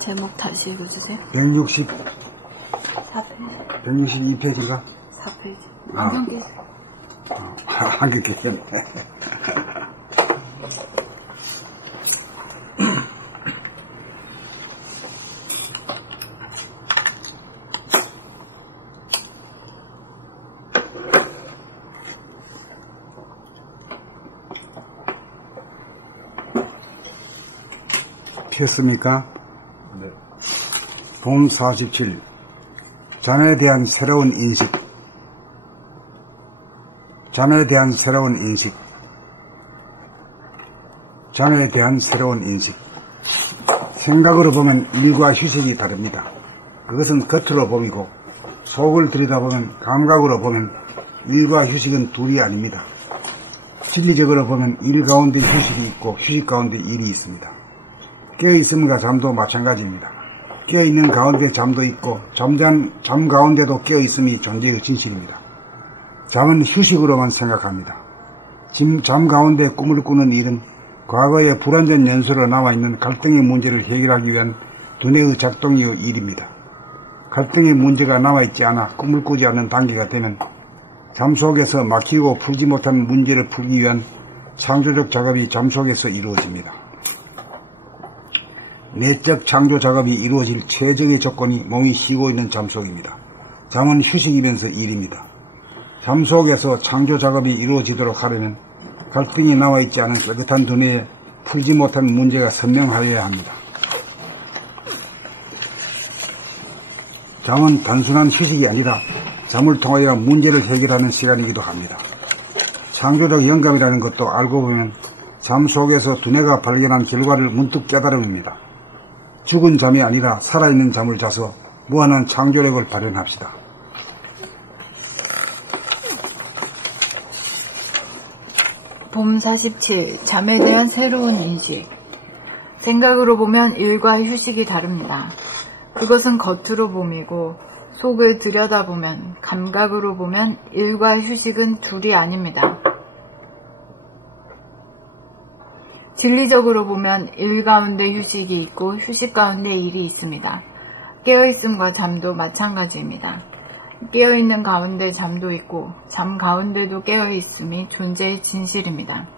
제목 다시 읽어주세요. 4페이지. 162페이지인가? 4페이지. 안경 끼세요. 안경 끼셨네. 피었습니까? 네. 봄 47. 잠에 대한 새로운 인식. 잠에 대한 새로운 인식. 잠에 대한 새로운 인식. 생각으로 보면 일과 휴식이 다릅니다. 그것은 겉으로 보이고 속을 들여다보면 감각으로 보면 일과 휴식은 둘이 아닙니다. 실리적으로 보면 일 가운데 휴식이 있고 휴식 가운데 일이 있습니다. 깨어있음과 잠도 마찬가지입니다. 깨어있는 가운데 잠도 있고 잠 가운데도 깨어있음이 존재의 진실입니다. 잠은 휴식으로만 생각합니다. 잠 가운데 꿈을 꾸는 일은 과거의 불완전 연소로 남아있는 갈등의 문제를 해결하기 위한 두뇌의 작동의 일입니다. 갈등의 문제가 남아있지 않아 꿈을 꾸지 않는 단계가 되면 잠 속에서 막히고 풀지 못한 문제를 풀기 위한 창조적 작업이 잠 속에서 이루어집니다. 내적 창조 작업이 이루어질 최적의 조건이 몸이 쉬고 있는 잠 속입니다. 잠은 휴식이면서 일입니다. 잠 속에서 창조 작업이 이루어지도록 하려면 갈등이 남아있지 않은 깨끗한 두뇌에 풀지 못한 문제가 선명하여야 합니다. 잠은 단순한 휴식이 아니라 잠을 통하여 문제를 해결하는 시간이기도 합니다. 창조적 영감이라는 것도 알고 보면 잠 속에서 두뇌가 발견한 결과를 문득 깨달음입니다. 죽은 잠이 아니라 살아있는 잠을 자서 무한한 창조력을 발현합시다. 봄 47. 잠에 대한 새로운 인식. 생각으로 보면 일과 휴식이 다릅니다. 그것은 겉으로 봄이고 속을 들여다보면 감각으로 보면 일과 휴식은 둘이 아닙니다. 진리적으로 보면 일 가운데 휴식이 있고 휴식 가운데 일이 있습니다. 깨어있음과 잠도 마찬가지입니다. 깨어있는 가운데 잠도 있고 잠 가운데도 깨어있음이 존재의 진실입니다.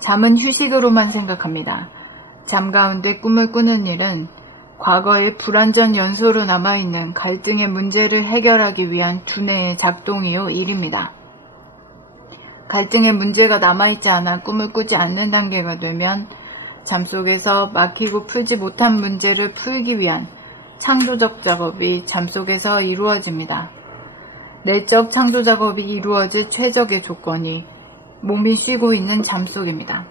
잠은 휴식으로만 생각합니다. 잠 가운데 꿈을 꾸는 일은 과거의 불완전 연소로 남아있는 갈등의 문제를 해결하기 위한 두뇌의 작동이요 일입니다. 갈등의 문제가 남아있지 않아 꿈을 꾸지 않는 단계가 되면 잠 속에서 막히고 풀지 못한 문제를 풀기 위한 창조적 작업이 잠 속에서 이루어집니다. 내적 창조 작업이 이루어질 최적의 조건이 몸이 쉬고 있는 잠 속입니다.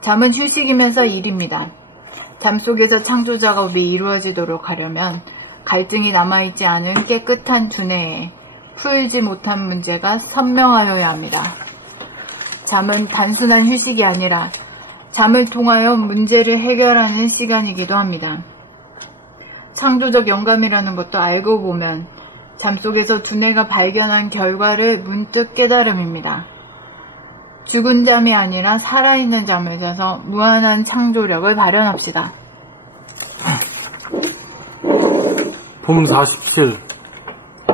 잠은 휴식이면서 일입니다. 잠 속에서 창조 작업이 이루어지도록 하려면 갈등이 남아있지 않은 깨끗한 두뇌에 풀지 못한 문제가 선명하여야 합니다. 잠은 단순한 휴식이 아니라 잠을 통하여 문제를 해결하는 시간이기도 합니다. 창조적 영감이라는 것도 알고 보면 잠 속에서 두뇌가 발견한 결과를 문득 깨달음입니다. 죽은 잠이 아니라 살아있는 잠을 자서 무한한 창조력을 발현합시다. 봄 47.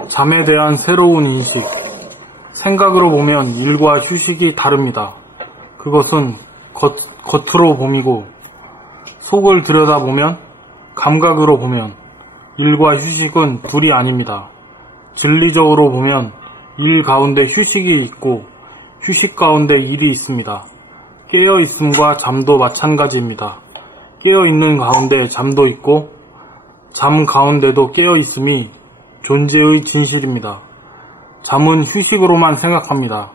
잠에 대한 새로운 인식. 생각으로 보면 일과 휴식이 다릅니다. 그것은 겉으로 봄이고 속을 들여다보면 감각으로 보면 일과 휴식은 둘이 아닙니다. 진리적으로 보면 일 가운데 휴식이 있고 휴식 가운데 일이 있습니다. 깨어있음과 잠도 마찬가지입니다. 깨어있는 가운데 잠도 있고 잠 가운데도 깨어있음이 존재의 진실입니다. 잠은 휴식으로만 생각합니다.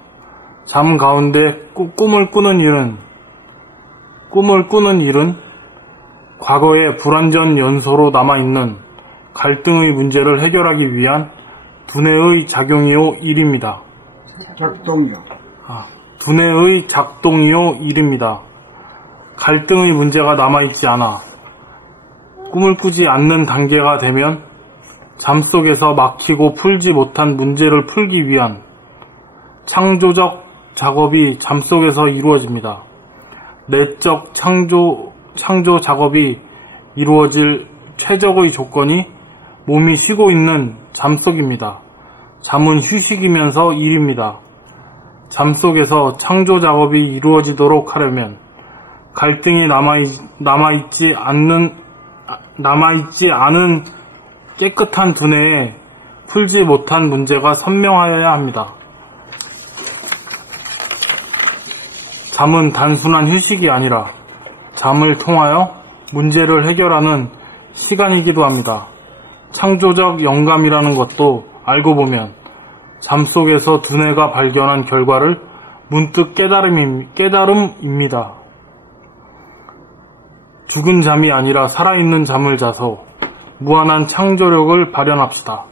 잠 가운데 꿈을 꾸는 일은 과거의 불완전 연소로 남아있는 갈등의 문제를 해결하기 위한 두뇌의 작용이요 일입니다. 작동이요. 두뇌의 작동이요 일입니다. 갈등의 문제가 남아있지 않아 꿈을 꾸지 않는 단계가 되면 잠 속에서 막히고 풀지 못한 문제를 풀기 위한 창조적 작업이 잠 속에서 이루어집니다. 내적 창조 작업이 이루어질 최적의 조건이 몸이 쉬고 있는 잠속입니다. 잠은 휴식이면서 일입니다. 잠속에서 창조 작업이 이루어지도록 하려면 갈등이 남아있지 않은 깨끗한 두뇌에 풀지 못한 문제가 선명하여야 합니다. 잠은 단순한 휴식이 아니라 잠을 통하여 문제를 해결하는 시간이기도 합니다. 창조적 영감이라는 것도 알고 보면 잠속에서 두뇌가 발견한 결과를 문득 깨달음입니다. 죽은 잠이 아니라 살아있는 잠을 자서 무한한 창조력을 발현합시다.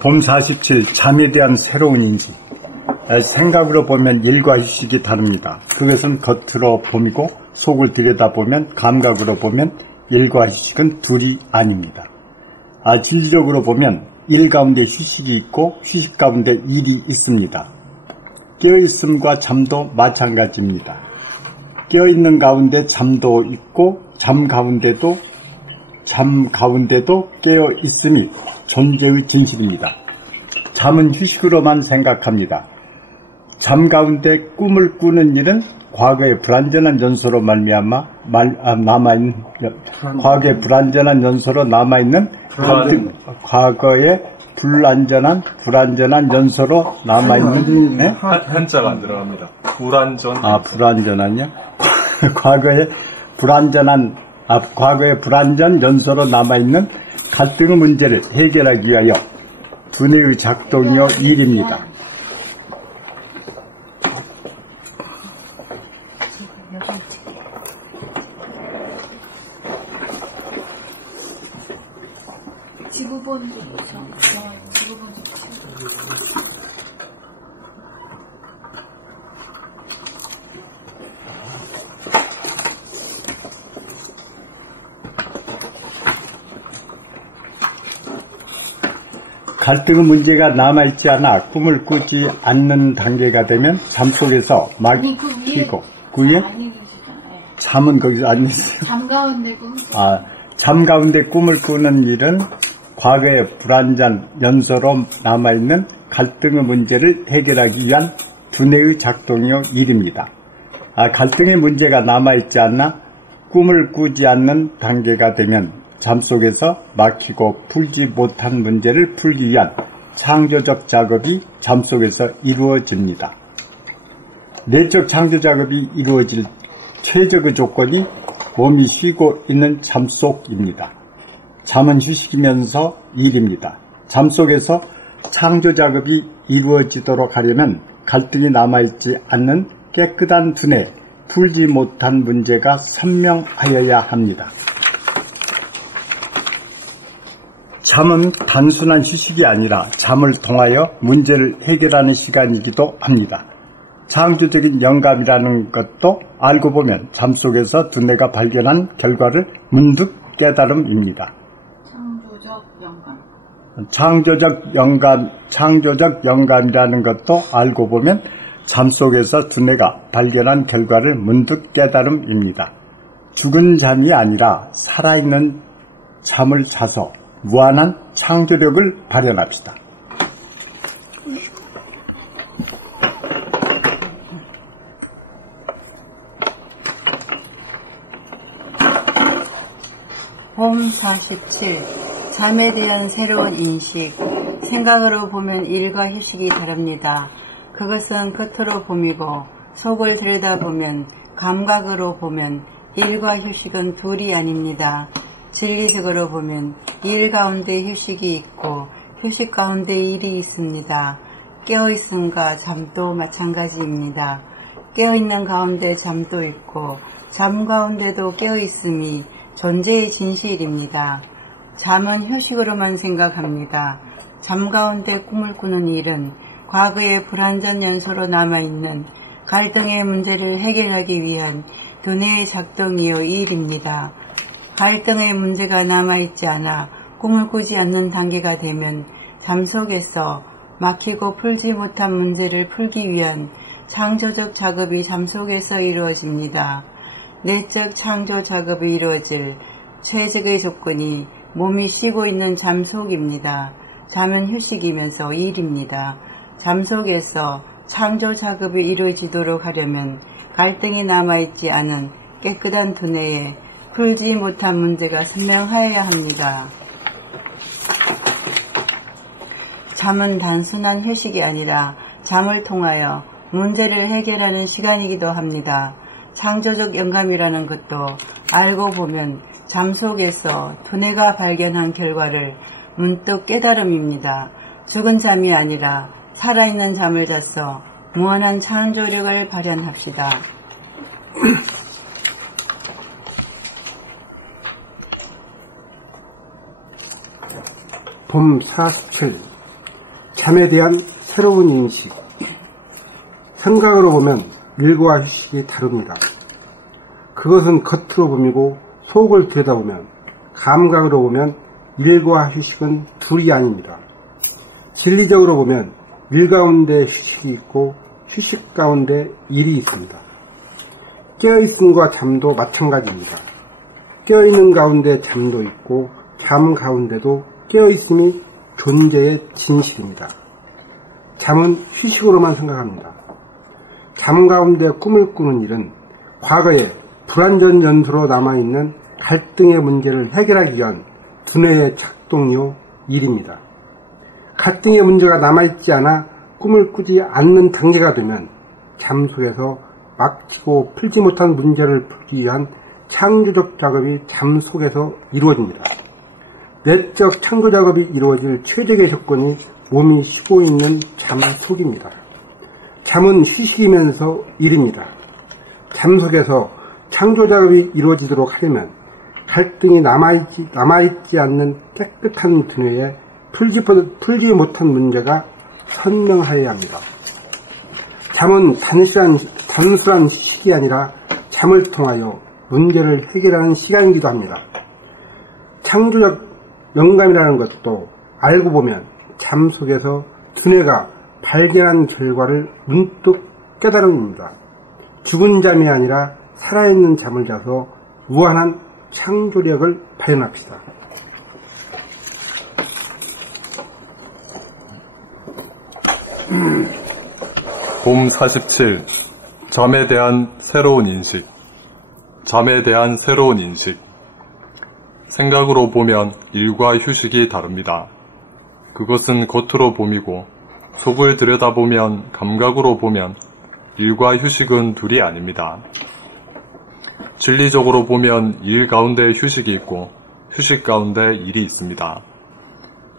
봄 47 잠에 대한 새로운 인식. 생각으로 보면 일과 휴식이 다릅니다. 그것은 겉으로 봄이고 속을 들여다보면 감각으로 보면 일과 휴식은 둘이 아닙니다. 진리적으로 보면 일 가운데 휴식이 있고 휴식 가운데 일이 있습니다. 깨어있음과 잠도 마찬가지입니다. 깨어있는 가운데 잠도 있고 잠 가운데도 깨어있음이 존재의 진실입니다. 잠은 휴식으로만 생각합니다. 잠 가운데 꿈을 꾸는 일은 과거의 불완전한 연소로 과거의 불완전한 연소로 남아있는 과거의 불완전한 연소로 남아있는 네? 한자가 안 들어갑니다. 불완전. 불완전한요? 과거의 불완전 연소로 남아있는 갈등의 문제를 해결하기 위하여 두뇌의 작동이요 일입니다. 갈등의 문제가 남아있지 않아 꿈을 꾸지 않는 단계가 되면 잠속에서 막히고 그 위에 잠은 거기서 안 있어요. 잠 가운데 꿈을 꾸는 일은 과거의 불완전 연소로 남아있는 갈등의 문제를 해결하기 위한 두뇌의 작동이요 일입니다. 갈등의 문제가 남아있지 않아 꿈을 꾸지 않는 단계가 되면 잠속에서 막히고 풀지 못한 문제를 풀기 위한 창조적 작업이 잠속에서 이루어집니다. 내적 창조 작업이 이루어질 최적의 조건이 몸이 쉬고 있는 잠속입니다. 잠은 휴식이면서 일입니다. 잠속에서 창조 작업이 이루어지도록 하려면 갈등이 남아있지 않는 깨끗한 두뇌, 풀지 못한 문제가 선명하여야 합니다. 잠은 단순한 휴식이 아니라 잠을 통하여 문제를 해결하는 시간이기도 합니다. 창조적인 영감이라는 것도 알고 보면 잠속에서 두뇌가 발견한 결과를 문득 깨달음입니다. 창조적 영감이라는 것도 알고 보면 잠속에서 두뇌가 발견한 결과를 문득 깨달음입니다. 죽은 잠이 아니라 살아있는 잠을 자서 무한한 창조력을 발현합시다. 봄 47 잠에 대한 새로운 인식. 생각으로 보면 일과 휴식이 다릅니다. 그것은 겉으로 봄이고 속을 들여다보면 감각으로 보면 일과 휴식은 둘이 아닙니다. 진리적으로 보면 일 가운데 휴식이 있고 휴식 가운데 일이 있습니다. 깨어있음과 잠도 마찬가지입니다. 깨어있는 가운데 잠도 있고 잠 가운데도 깨어있음이 존재의 진실입니다. 잠은 휴식으로만 생각합니다. 잠 가운데 꿈을 꾸는 일은 과거의 불완전 연소로 남아있는 갈등의 문제를 해결하기 위한 두뇌의 작동이요 일입니다. 갈등의 문제가 남아있지 않아 꿈을 꾸지 않는 단계가 되면 잠 속에서 막히고 풀지 못한 문제를 풀기 위한 창조적 작업이 잠 속에서 이루어집니다. 내적 창조 작업이 이루어질 최적의 조건이 몸이 쉬고 있는 잠 속입니다. 잠은 휴식이면서 일입니다. 잠 속에서 창조 작업이 이루어지도록 하려면 갈등이 남아있지 않은 깨끗한 두뇌에 풀지 못한 문제가 선명하여야 합니다. 잠은 단순한 휴식이 아니라 잠을 통하여 문제를 해결하는 시간이기도 합니다. 창조적 영감이라는 것도 알고 보면 잠 속에서 두뇌가 발견한 결과를 문득 깨달음입니다. 죽은 잠이 아니라 살아있는 잠을 자서 무한한 창조력을 발현합시다. 봄 47. 잠에 대한 새로운 인식. 생각으로 보면 일과 휴식이 다릅니다. 그것은 겉으로 보이고 속을 들여다보면, 감각으로 보면 일과 휴식은 둘이 아닙니다. 진리적으로 보면 일 가운데 휴식이 있고 휴식 가운데 일이 있습니다. 깨어있음과 잠도 마찬가지입니다. 깨어있는 가운데 잠도 있고 잠 가운데도 깨어있음이 존재의 진실입니다. 잠은 휴식으로만 생각합니다. 잠 가운데 꿈을 꾸는 일은 과거에 불완전 연수로 남아있는 갈등의 문제를 해결하기 위한 두뇌의 작동이요 일입니다. 갈등의 문제가 남아있지 않아 꿈을 꾸지 않는 단계가 되면 잠 속에서 막히고 풀지 못한 문제를 풀기 위한 창조적 작업이 잠 속에서 이루어집니다. 내적 창조 작업이 이루어질 최적의 조건이 몸이 쉬고 있는 잠 속입니다. 잠은 휴식이면서 일입니다. 잠 속에서 창조 작업이 이루어지도록 하려면 갈등이 남아있지 않는 깨끗한 두뇌에 풀지 못한 문제가 선명하여야 합니다. 잠은 단순한 휴식이 아니라 잠을 통하여 문제를 해결하는 시간이기도 합니다. 창조적 영감이라는 것도 알고 보면 잠 속에서 두뇌가 발견한 결과를 문득 깨달음입니다. 죽은 잠이 아니라 살아있는 잠을 자서 무한한 창조력을 발현합시다. 봄 47. 잠에 대한 새로운 인식. 잠에 대한 새로운 인식. 생각으로 보면 일과 휴식이 다릅니다. 그것은 겉으로 봄이고 속을 들여다보면 감각으로 보면 일과 휴식은 둘이 아닙니다. 진리적으로 보면 일 가운데 휴식이 있고 휴식 가운데 일이 있습니다.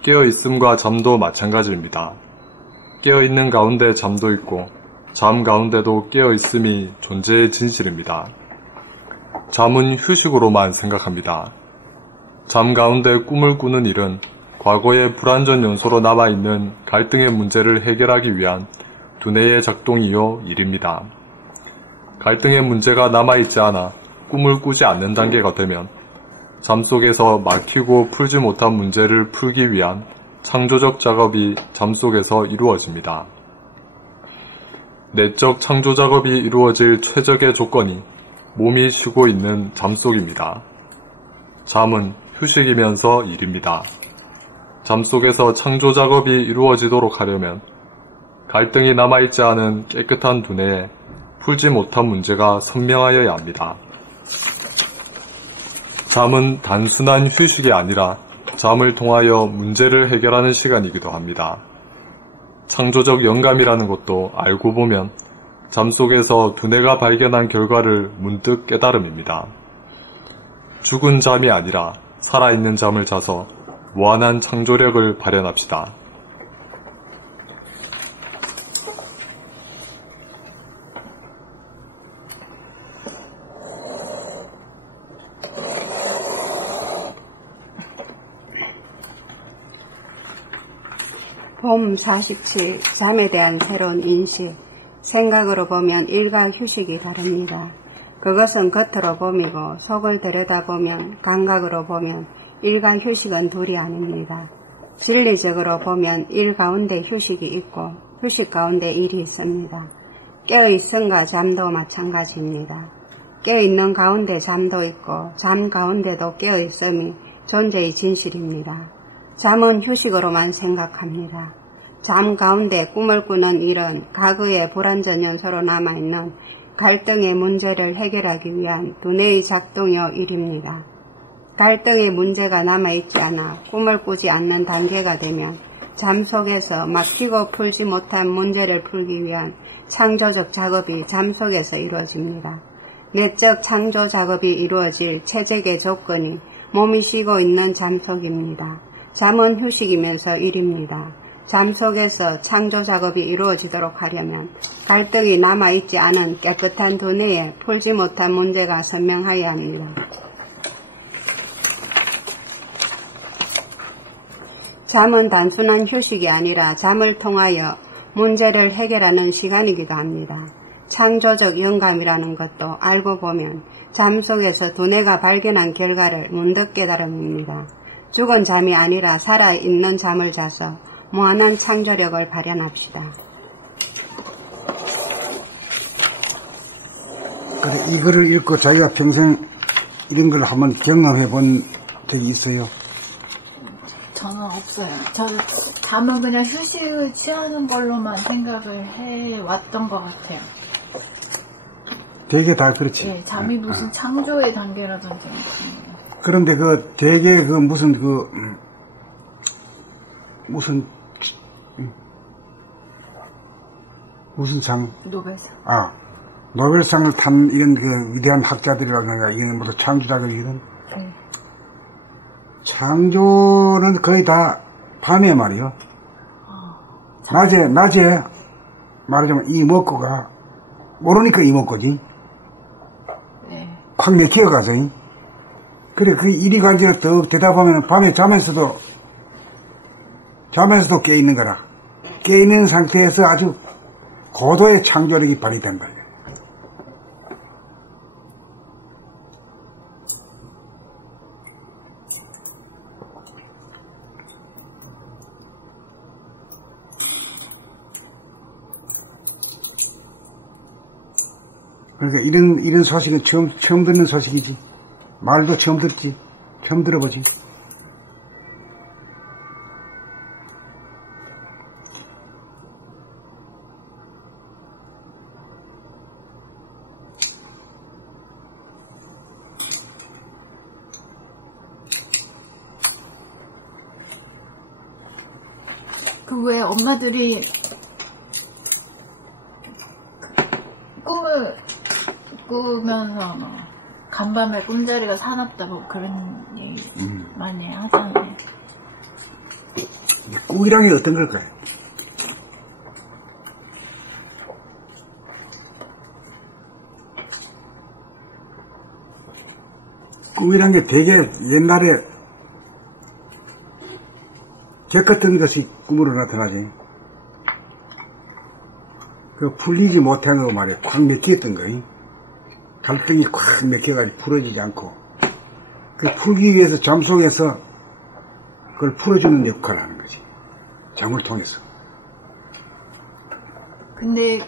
깨어있음과 잠도 마찬가지입니다. 깨어있는 가운데 잠도 있고 잠 가운데도 깨어있음이 존재의 진실입니다. 잠은 휴식으로만 생각합니다. 잠 가운데 꿈을 꾸는 일은 과거의 불완전 연소로 남아있는 갈등의 문제를 해결하기 위한 두뇌의 작동이요 일입니다. 갈등의 문제가 남아있지 않아 꿈을 꾸지 않는 단계가 되면 잠 속에서 막히고 풀지 못한 문제를 풀기 위한 창조적 작업이 잠 속에서 이루어집니다. 내적 창조 작업이 이루어질 최적의 조건이 몸이 쉬고 있는 잠 속입니다. 잠은 휴식이면서 일입니다. 잠 속에서 창조 작업이 이루어지도록 하려면 갈등이 남아있지 않은 깨끗한 두뇌에 풀지 못한 문제가 선명하여야 합니다. 잠은 단순한 휴식이 아니라 잠을 통하여 문제를 해결하는 시간이기도 합니다. 창조적 영감이라는 것도 알고 보면 잠 속에서 두뇌가 발견한 결과를 문득 깨달음입니다. 죽은 잠이 아니라 살아있는 잠을 자서 무한한 창조력을 발현합시다. 봄 47. 잠에 대한 새로운 인식. 생각으로 보면 일과 휴식이 다릅니다. 그것은 겉으로 봄이고 속을 들여다보면 감각으로 보면 일과 휴식은 둘이 아닙니다. 진리적으로 보면 일 가운데 휴식이 있고 휴식 가운데 일이 있습니다. 깨어있음과 잠도 마찬가지입니다. 깨어있는 가운데 잠도 있고 잠 가운데도 깨어있음이 존재의 진실입니다. 잠은 휴식으로만 생각합니다. 잠 가운데 꿈을 꾸는 일은 과거의 불완전 연소로 남아있는 갈등의 문제를 해결하기 위한 두뇌의 작동여 일입니다. 갈등의 문제가 남아있지 않아 꿈을 꾸지 않는 단계가 되면 잠 속에서 막히고 풀지 못한 문제를 풀기 위한 창조적 작업이 잠 속에서 이루어집니다. 내적 창조 작업이 이루어질 최적의 조건이 몸이 쉬고 있는 잠 속입니다. 잠은 휴식이면서 일입니다. 잠 속에서 창조 작업이 이루어지도록 하려면 갈등이 남아있지 않은 깨끗한 두뇌에 풀지 못한 문제가 선명하여야 합니다. 잠은 단순한 휴식이 아니라 잠을 통하여 문제를 해결하는 시간이기도 합니다. 창조적 영감이라는 것도 알고 보면 잠 속에서 두뇌가 발견한 결과를 문득 깨달음입니다. 죽은 잠이 아니라 살아있는 잠을 자서 무한한 창조력을 발현합시다. 그래, 이거를 읽고 자기가 평생 이런 걸 한번 경험해 본 적이 있어요? 저는 없어요. 저 잠은 그냥 휴식을 취하는 걸로만 생각을 해왔던 것 같아요. 되게 다 그렇지. 예, 잠이 무슨 창조의 단계라든지. 그런데 되게 무슨 상? 노벨상. 노벨상을 탄 이런 위대한 학자들이라든가 이런 모두 창조자들이거든. 네. 창조는 거의 다 밤에 말이요. 낮에 말하자면 이먹고가 모르니까 이먹고지. 네. 확 맥혀가서. 그래, 그 일이 간지가 더 되다 보면 밤에 잠에서도 깨있는 거라. 깨있는 상태에서 아주 고도의 창조력이 발휘된다. 그러니까 이런 소식은 처음 듣는 소식이지. 말도 처음 듣지. 처음 들어보지. 그 왜 엄마들이 꿈을 꾸면서 간밤에 꿈자리가 사납다고 그런 얘기 많이 하잖아요. 꿈이란 게 어떤 걸까요? 꿈이란 게 되게 옛날에 객 같은 것이 꿈으로 나타나지. 풀리지 못한 거 말이야. 콱 맥혔던 거. 갈등이 콱 맥혀가지고 풀어지지 않고. 풀기 위해서 잠 속에서 그걸 풀어주는 역할을 하는 거지. 잠을 통해서. 근데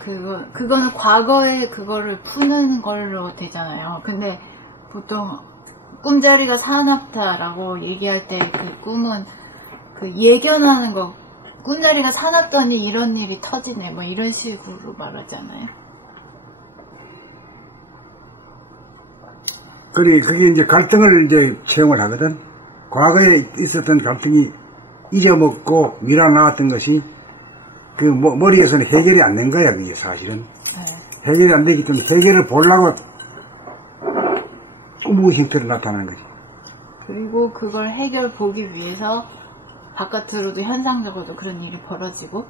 그거는 과거에 그거를 푸는 걸로 되잖아요. 근데 보통 꿈자리가 사납다라고 얘기할 때 그 꿈은 예견하는 거, 꿈자리가 사납더니 이런 일이 터지네, 뭐 이런 식으로 말하잖아요. 그래, 그게 이제 갈등을 이제 체험을 하거든. 과거에 있었던 갈등이 잊어먹고 밀어나왔던 것이 머리에서는 해결이 안 된 거야, 그게 사실은. 네. 해결이 안 되기 때문에 해결을 보려고 꿈의 형태로 나타나는 거지. 그리고 그걸 해결 보기 위해서 바깥으로도 현상적으로도 그런 일이 벌어지고.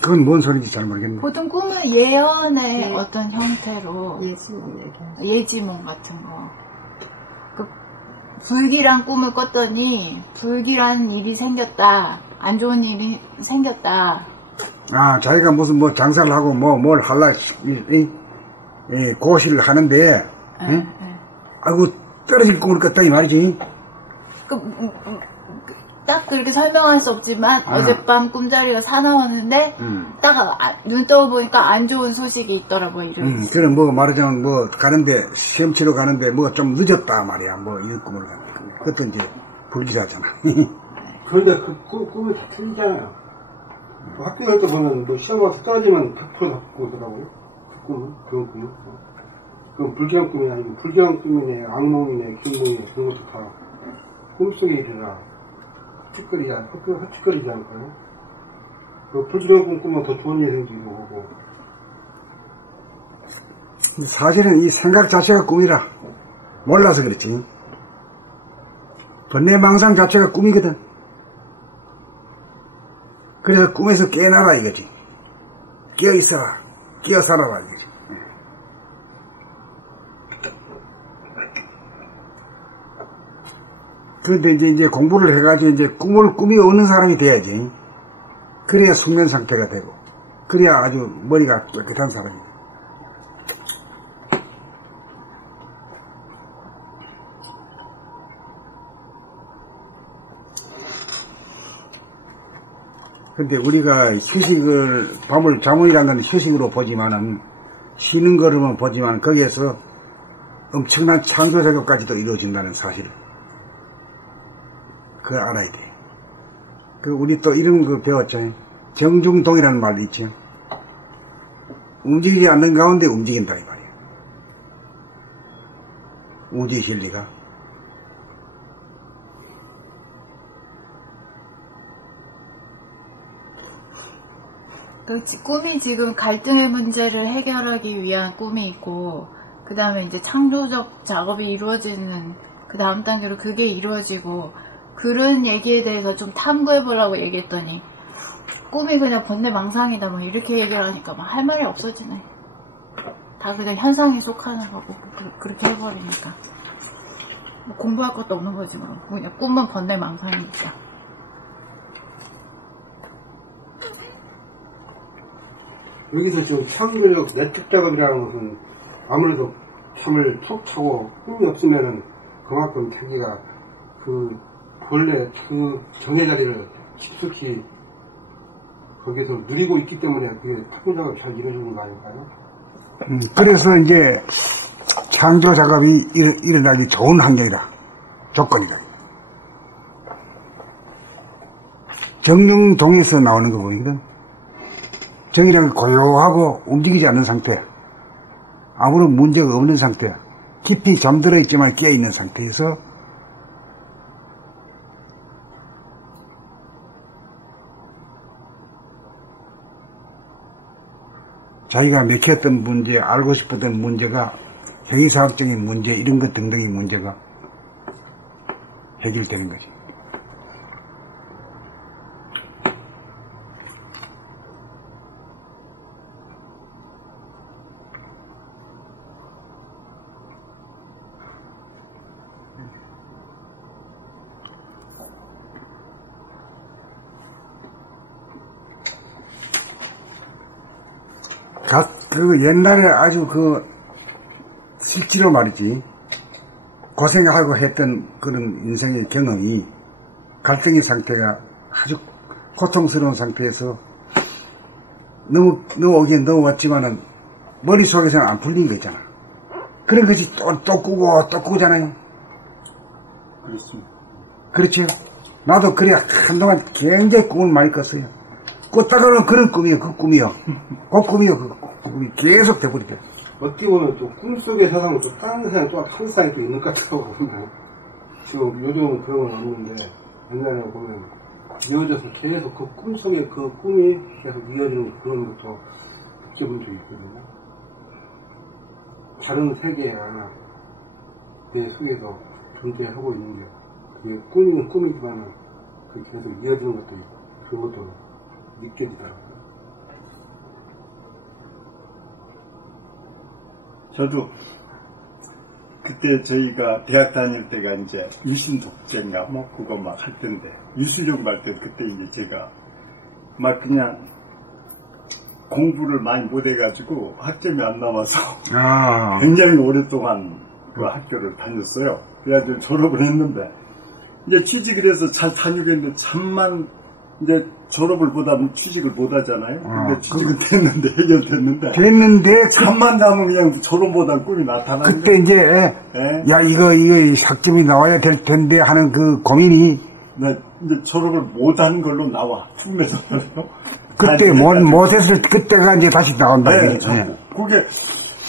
그건 뭔 소리인지 잘 모르겠네. 보통 꿈은 예언의 어떤 형태로 예지몽 같은 거. 불길한 꿈을 꿨더니 불길한 일이 생겼다, 안 좋은 일이 생겼다, 아, 자기가 무슨 뭐 장사를 하고 뭘 할라, 고시를 하는데, 아이고, 떨어질 꿈을 꿨다, 이 말이지. 딱 그렇게 설명할 수 없지만, 어젯밤 꿈자리가 사나웠는데, 딱 눈 떠보니까 안 좋은 소식이 있더라고, 이런. 그럼 뭐 말하자면 가는데, 시험 치러 가는데 좀 늦었다 말이야. 이런 꿈을 가는데. 그것도 이제 불기사잖아. 그런데 그 꿈이 다 틀리잖아요. 학교 갈 때 보면 시험 가서 떨어지면 100% 다 보더라고요. 그 꿈은, 그런 꿈은. 그건 불길한 꿈이 아니고, 불길한 꿈이네, 악몽이네, 길몽이네, 그런 것도 다 꿈속의 일이라 헛짓거리지 않을까요? 그 불길한 꿈 꾸면 더 좋은 일이 생기고 오고. 사실은 이 생각 자체가 꿈이라 몰라서 그렇지. 번뇌망상 자체가 꿈이거든. 그래서 꿈에서 깨어나라 이거지. 깨어있어라. 깨어살아라 이거지. 그런데 이제 공부를 해가지고 이제 꿈이 오는 사람이 돼야지. 그래야 숙면 상태가 되고, 그래야 아주 머리가 깨끗한 사람이 돼. 근데 우리가 휴식을, 잠이라는 건 휴식으로 보지만은, 쉬는 거로만 보지만, 거기에서 엄청난 창조 작업까지도 이루어진다는 사실을, 그걸 알아야 돼. 우리 또 이런 거 배웠죠. 정중동이라는 말도 있죠. 움직이지 않는 가운데 움직인다, 이 말이에요. 우주의 진리가. 꿈이 지금 갈등의 문제를 해결하기 위한 꿈이 있고, 그 다음에 이제 창조적 작업이 이루어지는 그 다음 단계로 그게 이루어지고, 그런 얘기에 대해서 좀 탐구해보려고 얘기했더니, 꿈이 그냥 번뇌망상이다, 이렇게 얘기를 하니까 할 말이 없어지네. 다 그냥 현상에 속하는 거고, 그렇게 해버리니까. 공부할 것도 없는 거지, 그냥 꿈은 번뇌망상이니까. 여기서 지금 창조력 내적 작업이라는 것은 아무래도 잠을 푹 자고 꿈이 없으면은 그만큼 자기가 본래 정의 자리를 깊숙이 거기에서 누리고 있기 때문에 그게 창조 작업이 잘 이루어지는 거 아닐까요? 그래서 이제 창조 작업이 일어나기 좋은 환경이다. 조건이다. 정중동에서 나오는 거 보이거든. 정이란 고요하고 움직이지 않는 상태야. 아무런 문제가 없는 상태야. 깊이 잠들어 있지만 깨어있는 상태에서 자기가 맥혔던 문제, 알고 싶었던 문제가 형이사학적인 문제, 이런 것 등등의 문제가 해결되는 거지. 옛날에 아주 실제로 말이지, 고생하고 했던 그런 인생의 경험이 갈등의 상태가 아주 고통스러운 상태에서 오긴 넘어왔지만은 머릿속에서는 안 풀린 거 있잖아. 그런 것이 또 꾸고잖아요. 그렇습니다. 그렇죠. 나도 그래 한동안 굉장히 꿈을 많이 꿨어요. 꿨다가는 그런 꿈이요, 그 꿈이 계속 돼버리죠. 어떻게 보면 또 꿈속의 세상은 또 다른 세상에 또 한 세상이 또 있는 것 같다고 보면, 지금 요즘은 그런 건 없는데, 옛날에 보면 이어져서 계속 그 꿈속에 그 꿈이 계속 이어지는 그런 것도 느껴본 적이 있거든요. 다른 세계가 내 속에서 존재하고 있는 게, 그게 꿈이면 꿈이지만, 그게 계속 이어지는 것도 있고, 그런 것도 느껴지더라고요. 저도 그때 저희가 대학 다닐 때가 이제 유신독재인가 그거 막 할 텐데, 유수령 말 때 그때 이제 제가 막 그냥 공부를 많이 못해가지고 학점이 안 나와서 아, 굉장히 오랫동안 그 학교를 다녔어요. 그래가지고 졸업을 했는데 이제 취직을 해서 잘 다니고 있는데 참만 이제 졸업을 못하면 취직을 못하잖아요. 근데 취직은 됐는데 해결됐는데 참만 나면 그냥 졸업 못한 꿈이 나타나는 그때 거예요. 이제 네. 야 이거 학점이 나와야 될 텐데 하는 그 고민이 네, 이제 졸업을 못한 걸로 나와 꿈에서 그때 못했을 그때가 이제 다시 나온다. 네, 그게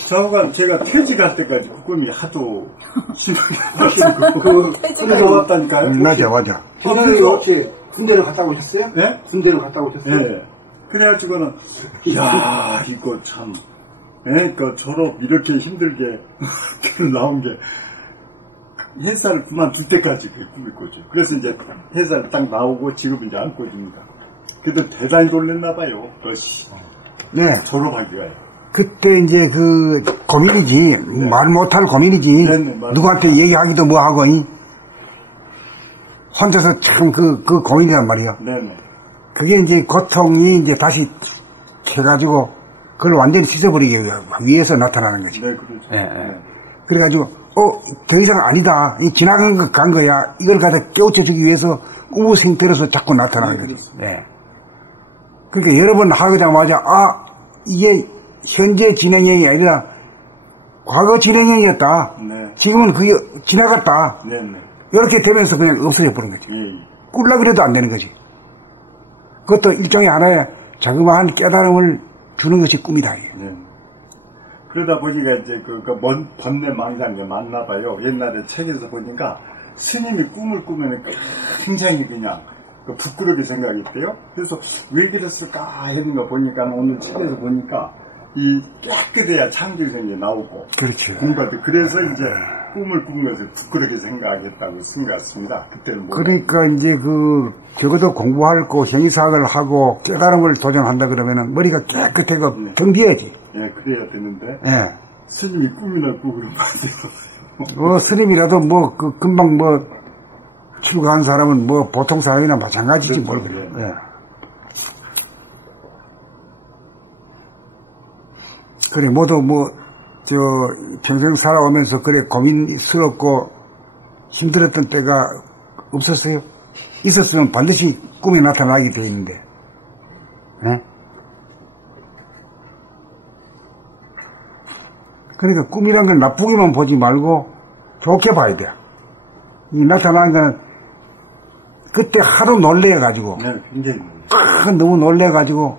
저가 제가 퇴직할 때까지 그 꿈이 하도 심하게 나왔다니까요. 맞아. 선생님 혹시 군대를 갔다 오셨어요? 네? 군대를 갔다 오셨어요? 네. 그래가지고는 야 이거 참, 그 졸업 이렇게 힘들게 나온 게 회사를 그만둘 때까지 그 꿈을 꿨죠. 그래서 이제 회사를 딱 나오고 지금 이제 안 꿔줍니다. 그래도 대단히 놀랬나 봐요. 네. 졸업하기가요. 그때 이제 그 고민이지. 네. 말 못할 고민이지. 네, 누구한테 얘기하기도 뭐하고, 혼자서 참 그 고민이란 말이야. 네네. 그게 이제 고통이 이제 다시 해가지고 그걸 완전히 씻어버리기 위해서 나타나는 거지. 네, 그렇죠. 네. 그래가지고, 더 이상 아니다. 지나간 거 간 거야. 이걸 갖다 깨우쳐주기 위해서 우부 생태로서 자꾸 나타나는 거지. 네. 그러니까 여러 번 하자마자, 이게 현재 진행형이 아니라 과거 진행형이었다. 네. 지금은 그게 지나갔다. 네네. 이렇게 되면서 그냥 없어져 버린 거지. 예. 꿀라 그래도 안 되는 거지. 그것도 일종의 하나의 자그마한 깨달음을 주는 것이 꿈이다. 네. 그러다 보니까 이제 먼 번뇌 망상에 맞나 봐요. 옛날에 책에서 보니까 스님이 꿈을 꾸면 굉장히 그냥 부끄럽게 생각했대요. 그래서 왜 그랬을까 했는 거 보니까 오늘 책에서 보니까 이 깨끗해야 창조성이 나오고. 그렇죠. 공부할 그래서 이제 꿈을 꾼 것을 부끄럽게 생각했다고 쓴 것 같습니다. 그때는 그러니까 이제 적어도 공부할 거 형이사학을 하고 깨달음을 도전한다 그러면은 머리가 깨끗하고 경비해야지. 예, 그래야 되는데. 예. 스님이 꿈이나 꾸고 그러면 안 돼요. 스님이라도 금방 출가한 사람은 보통 사람이나 마찬가지지 뭘 그래. 예. 그래, 모두 평생 살아오면서 그래 고민스럽고 힘들었던 때가 없었어요? 있었으면 반드시 꿈에 나타나게 돼 있는데. 예? 그러니까 꿈이란 걸 나쁘게만 보지 말고 좋게 봐야 돼. 이 나타나는 거는 그때 하도 놀래가지고. 네, 굉장히. 너무 놀래가지고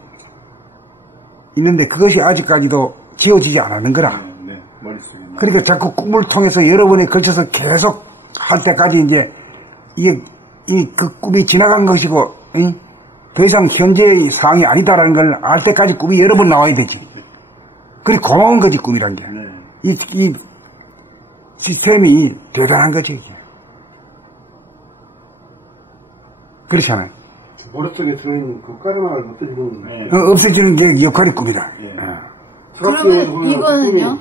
있는데 그것이 아직까지도 지워지지 않았는 거라. 네, 머릿속에. 그러니까 자꾸 꿈을 통해서 여러 번에 걸쳐서 계속 할 때까지 이제 그 꿈이 지나간 것이고, 더 이상 현재의 상황이 아니다라는 걸 알 때까지 꿈이 여러 번 나와야 되지. 그게 고마운 거지, 꿈이란 게. 네. 이 시스템이 대단한 거지. 그렇잖아요. 머릿속에 들어있는 그 까르마를 없애주는. 네. 없애주는 게 역할이 꿈이다. 네. 그러면 이거는요?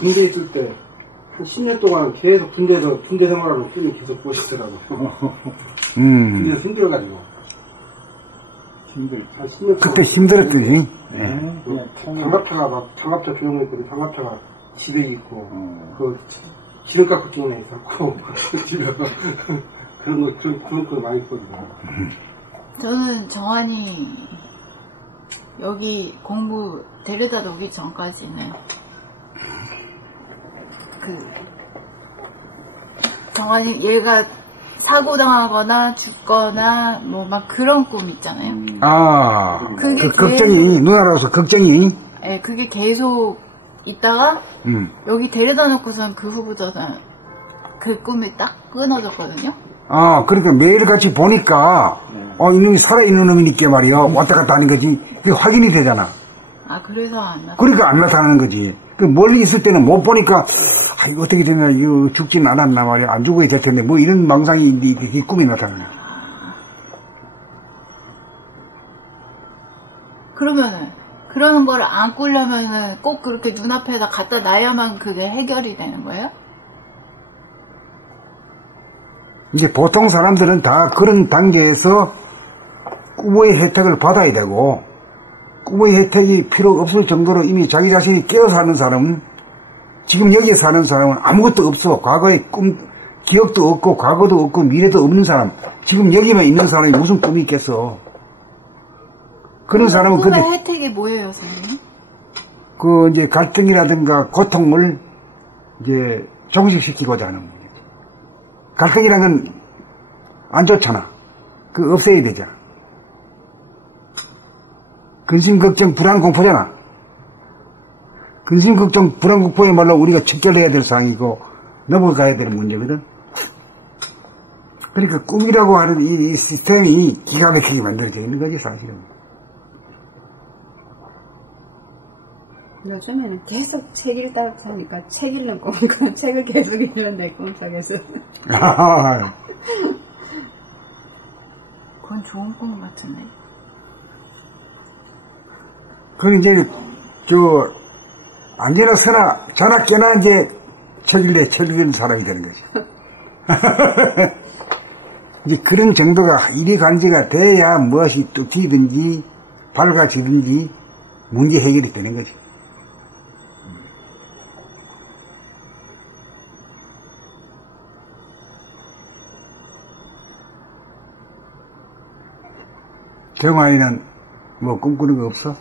군대에 있을 때 한 10년 동안 계속 군대 생활하는 꿈이 계속 꾸시더라고. 군대에서 힘들어가지고. 한 10년 동안. 그때 힘들었더니. 장갑차 조용했거든. 장갑차가 집에 있고, 기름값 걱정에 있었고, 집에서. 그런 거 많이 있거든요. 저는 정환이 여기 공부 데려다 놓기 전까지는 정환이 얘가 사고 당하거나 죽거나 막 그런 꿈 있잖아요. 그게 걱정이 누나라서 걱정이. 네, 그게 계속 있다가 여기 데려다 놓고선 그 후부터는 그 꿈이 딱 끊어졌거든요. 그러니까 매일같이 보니까, 이놈이 살아있는 놈이니까 말이야. 왔다 갔다 하는 거지. 그게 확인이 되잖아. 그래서 안 나타나. 그러니까 안 나타나는 거지. 멀리 있을 때는 못 보니까, 이거 어떻게 됐나, 이거 죽진 않았나 말이야. 안 죽어야 될 텐데, 이런 망상이, 이 꿈이 나타나는 거지. 그러면은, 그러는 거를 안 꾸려면은 꼭 그렇게 눈앞에다 갖다 놔야만 그게 해결이 되는 거예요? 이제 보통 사람들은 다 그런 단계에서 꿈의 혜택을 받아야 되고, 꿈의 혜택이 필요 없을 정도로 이미 자기 자신이 깨어 사는 사람은, 지금 여기에 사는 사람은 아무것도 없어. 과거의 꿈, 기억도 없고 과거도 없고 미래도 없는 사람, 지금 여기만 있는 사람이 무슨 꿈이 있겠어. 그런 사람은 꿈의 근데 혜택이 뭐예요, 선생님? 그 이제 갈등이라든가 고통을 이제 종식시키고자 하는 거죠. 갈등이란 건 안 좋잖아. 그 없애야 되잖아. 근심, 걱정, 불안, 공포잖아. 근심, 걱정, 불안, 공포야말로 우리가 직결해야 될 상황이고 넘어가야 될 문제거든. 그러니까 꿈이라고 하는 이 시스템이 기가 막히게 만들어져 있는 거지, 사실은. 요즘에는 계속 책 읽다 보니까 책 읽는 꿈이고 책을 계속 읽는 내 꿈속에서. 그건 좋은 꿈 같은데. 그건 이제, 언제나 서나, 자나 깨나 이제 책 읽는 사람이 되는 거지. 이제 그런 정도가 일이 관계가 돼야 무엇이 또 뒤든지 밝아지든지 문제 해결이 되는 거지. 정환이는 뭐 꿈꾸는 거 없어?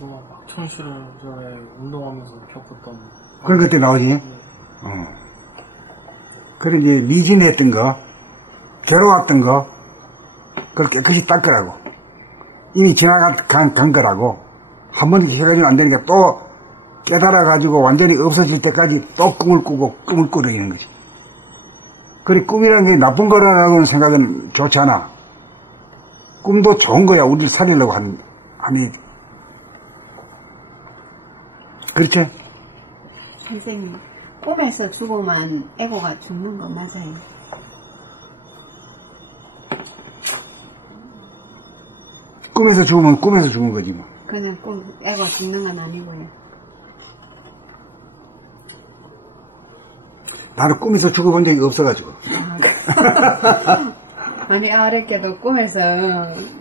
뭐 학창시절에 운동하면서 겪었던. 그런 것들 나오지? 그래 이제 미진했던 거, 괴로웠던 거, 그걸 깨끗이 닦으라고. 이미 지나간 거라고. 한 번 해가지고 안 되니까 또 깨달아가지고 완전히 없어질 때까지 또 꿈을 꾸고 꿈을 꾸려지는 거지. 그래 꿈이라는 게 나쁜 거라는 생각은 좋지 않아. 꿈도 좋은 거야. 우리를 살리려고 아니. 그렇지? 선생님, 꿈에서 죽으면 에고가 죽는 거 맞아요? 꿈에서 죽으면 꿈에서 죽은 거지 뭐. 그냥 에고 죽는 건 아니고요. 나는 꿈에서 죽어본 적이 없어가지고. 아니, 어렵게도 꿈에서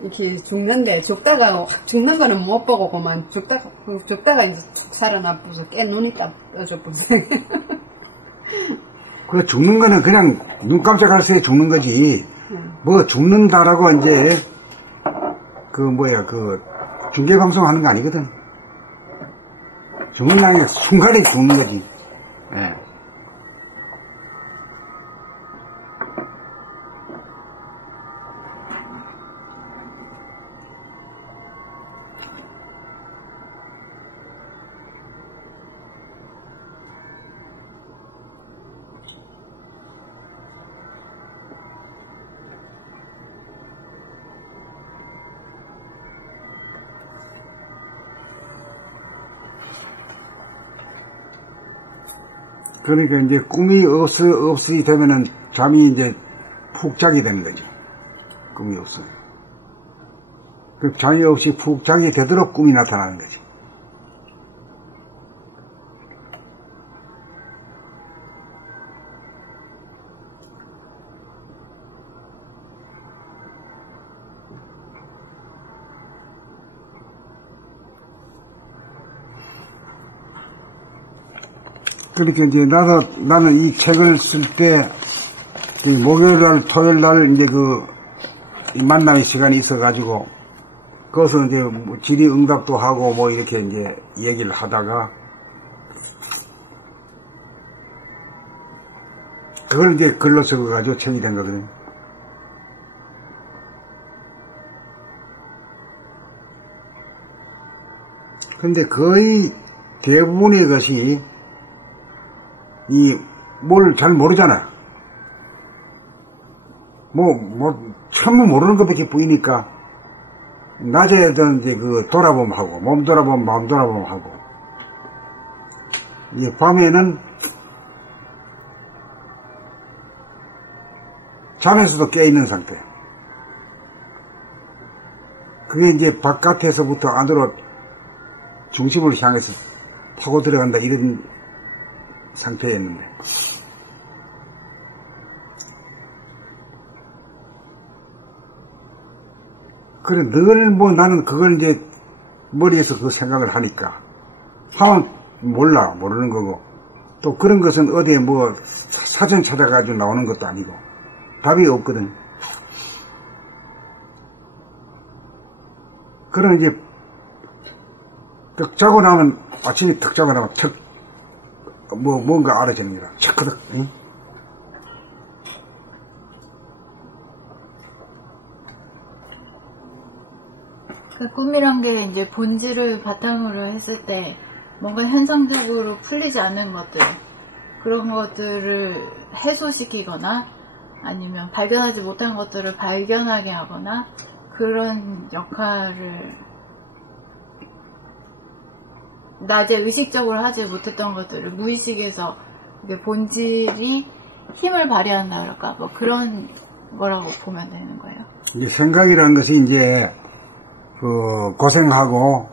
이렇게 죽는데, 죽다가 확 죽는 거는 못 보고 그만 죽다가 이제 툭 살아나고서 깨 눈이 딱 떠져 보세요. 그래, 죽는 거는 그냥 눈 깜짝할 새에 죽는 거지. 뭐 죽는다라고 이제, 중계방송 하는 거 아니거든. 죽는 날 순간에 죽는 거지. 예. 그러니까 이제 꿈이 없이 되면은 잠이 이제 푹 자게 되는 거지. 꿈이 없어. 그 잠이 없이 푹 자게 되도록 꿈이 나타나는 거지. 그러니까 이제 나는 이 책을 쓸 때 목요일 날, 토요일 날 이제 이 만남의 시간이 있어가지고 거기서 이제 질의응답도 하고 뭐 이렇게 이제 얘기를 하다가 그걸 이제 글로 적어가지고 책이 된 거거든요. 근데 거의 대부분의 것이 뭘 잘 모르잖아. 전부 모르는 것밖에 보이니까, 낮에든 이제 돌아보면 하고, 몸 돌아보면 마음 돌아보면 하고, 이제 밤에는 잠에서도 깨있는 상태. 그게 이제 바깥에서부터 안으로 중심을 향해서 파고 들어간다, 이런 상태였는데. 그래, 늘 뭐 나는 그걸 이제 머리에서 그 생각을 하니까. 하면 몰라, 모르는 거고. 또 그런 것은 어디에 뭐 사전 찾아가지고 나오는 것도 아니고. 답이 없거든. 그런 이제, 떡 자고 나면, 아침에 턱 자고 나면 뭔가 알아지는 거라. 척커덕, 응? 그 꿈이란 게 이제 본질을 바탕으로 했을 때 뭔가 현상적으로 풀리지 않는 것들, 그런 것들을 해소시키거나 아니면 발견하지 못한 것들을 발견하게 하거나 그런 역할을 낮에 의식적으로 하지 못했던 것들을 무의식에서 본질이 힘을 발휘한다 그럴까, 뭐 그런 거라고 보면 되는 거예요. 이제 생각이라는 것이 이제 고생하고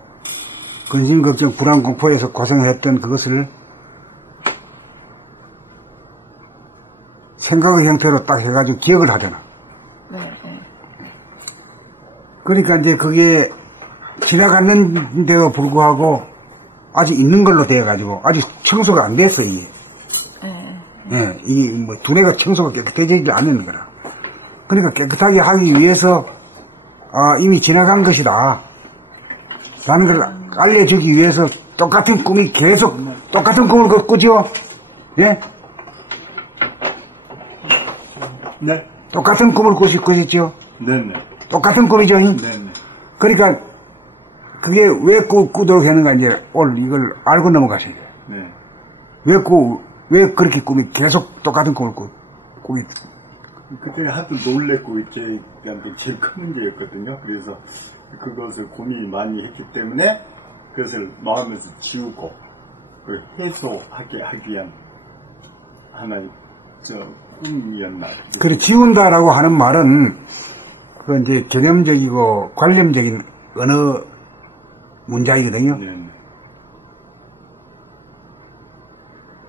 근심 걱정 불안 공포에서 고생했던 그것을 생각의 형태로 딱 해가지고 기억을 하잖아. 네. 그러니까 이제 그게 지나갔는데도 불구하고 아직 있는 걸로 돼가지고 아직 청소가 안 됐어, 이게. 네. 이게 뭐 두뇌가 청소가 깨끗해지지 않는 거라. 그러니까 깨끗하게 하기 위해서 이미 지나간 것이다 라는 걸 알려주기 위해서 똑같은 꿈이 계속 똑같은 꿈을 꾸죠. 예? 네. 똑같은 꿈을 꾸셨죠. 네네. 똑같은 꿈이죠. 네네. 그러니까 그게 왜 꾸도록 하는가 이제 오늘 이걸 알고 넘어가셔야 돼요. 네. 왜 그렇게 꿈이 계속 똑같은 꿈을 꾸기. 그때 하도 놀랬고 이제 제일 큰 문제였거든요. 그래서 그것을 고민이 많이 했기 때문에 그것을 마음에서 지우고 해소하게 하기 위한 하나의 꿈이었나. 그래, 지운다라고 하는 말은 그 이제 개념적이고 관념적인 언어 문장이거든요. 네.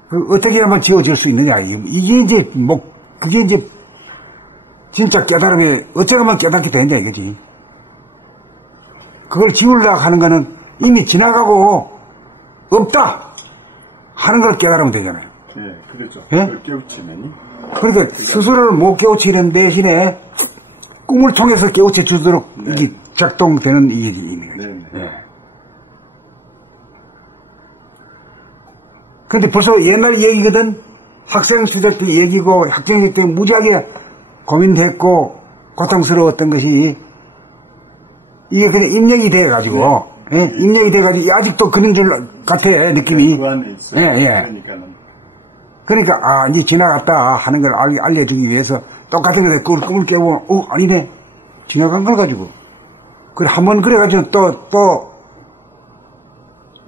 그 어떻게 하면 지워질 수 있느냐. 이게 이제 그게 이제 진짜 깨달음에 어쩌면 깨닫게 되느냐 이거지. 그걸 지우려고 하는 거는 이미 지나가고 없다 하는 걸 깨달으면 되잖아요. 네, 그렇죠. 예? 그걸 깨우치면. 그러니까 스스로를 못 깨우치는 대신에 꿈을 통해서 깨우쳐 주도록 네. 이게 작동되는 이게 있는 거죠. 네. 예. 근데 벌써 옛날 얘기거든. 학생 시절 때 얘기고 학생 시절 때 무지하게 고민됐고 고통스러웠던 것이 이게 그냥 입력이 돼가지고, 네. 예? 입력이 돼가지고 아직도 그런 줄 같아 느낌이. 네, 그 안에 있어요. 예. 그러니까 이제 지나갔다 하는 걸 알려주기 위해서 똑같은 거에 꿈을 깨우면 아니네 지나간 걸 가지고 그래 한번 그래가지고 또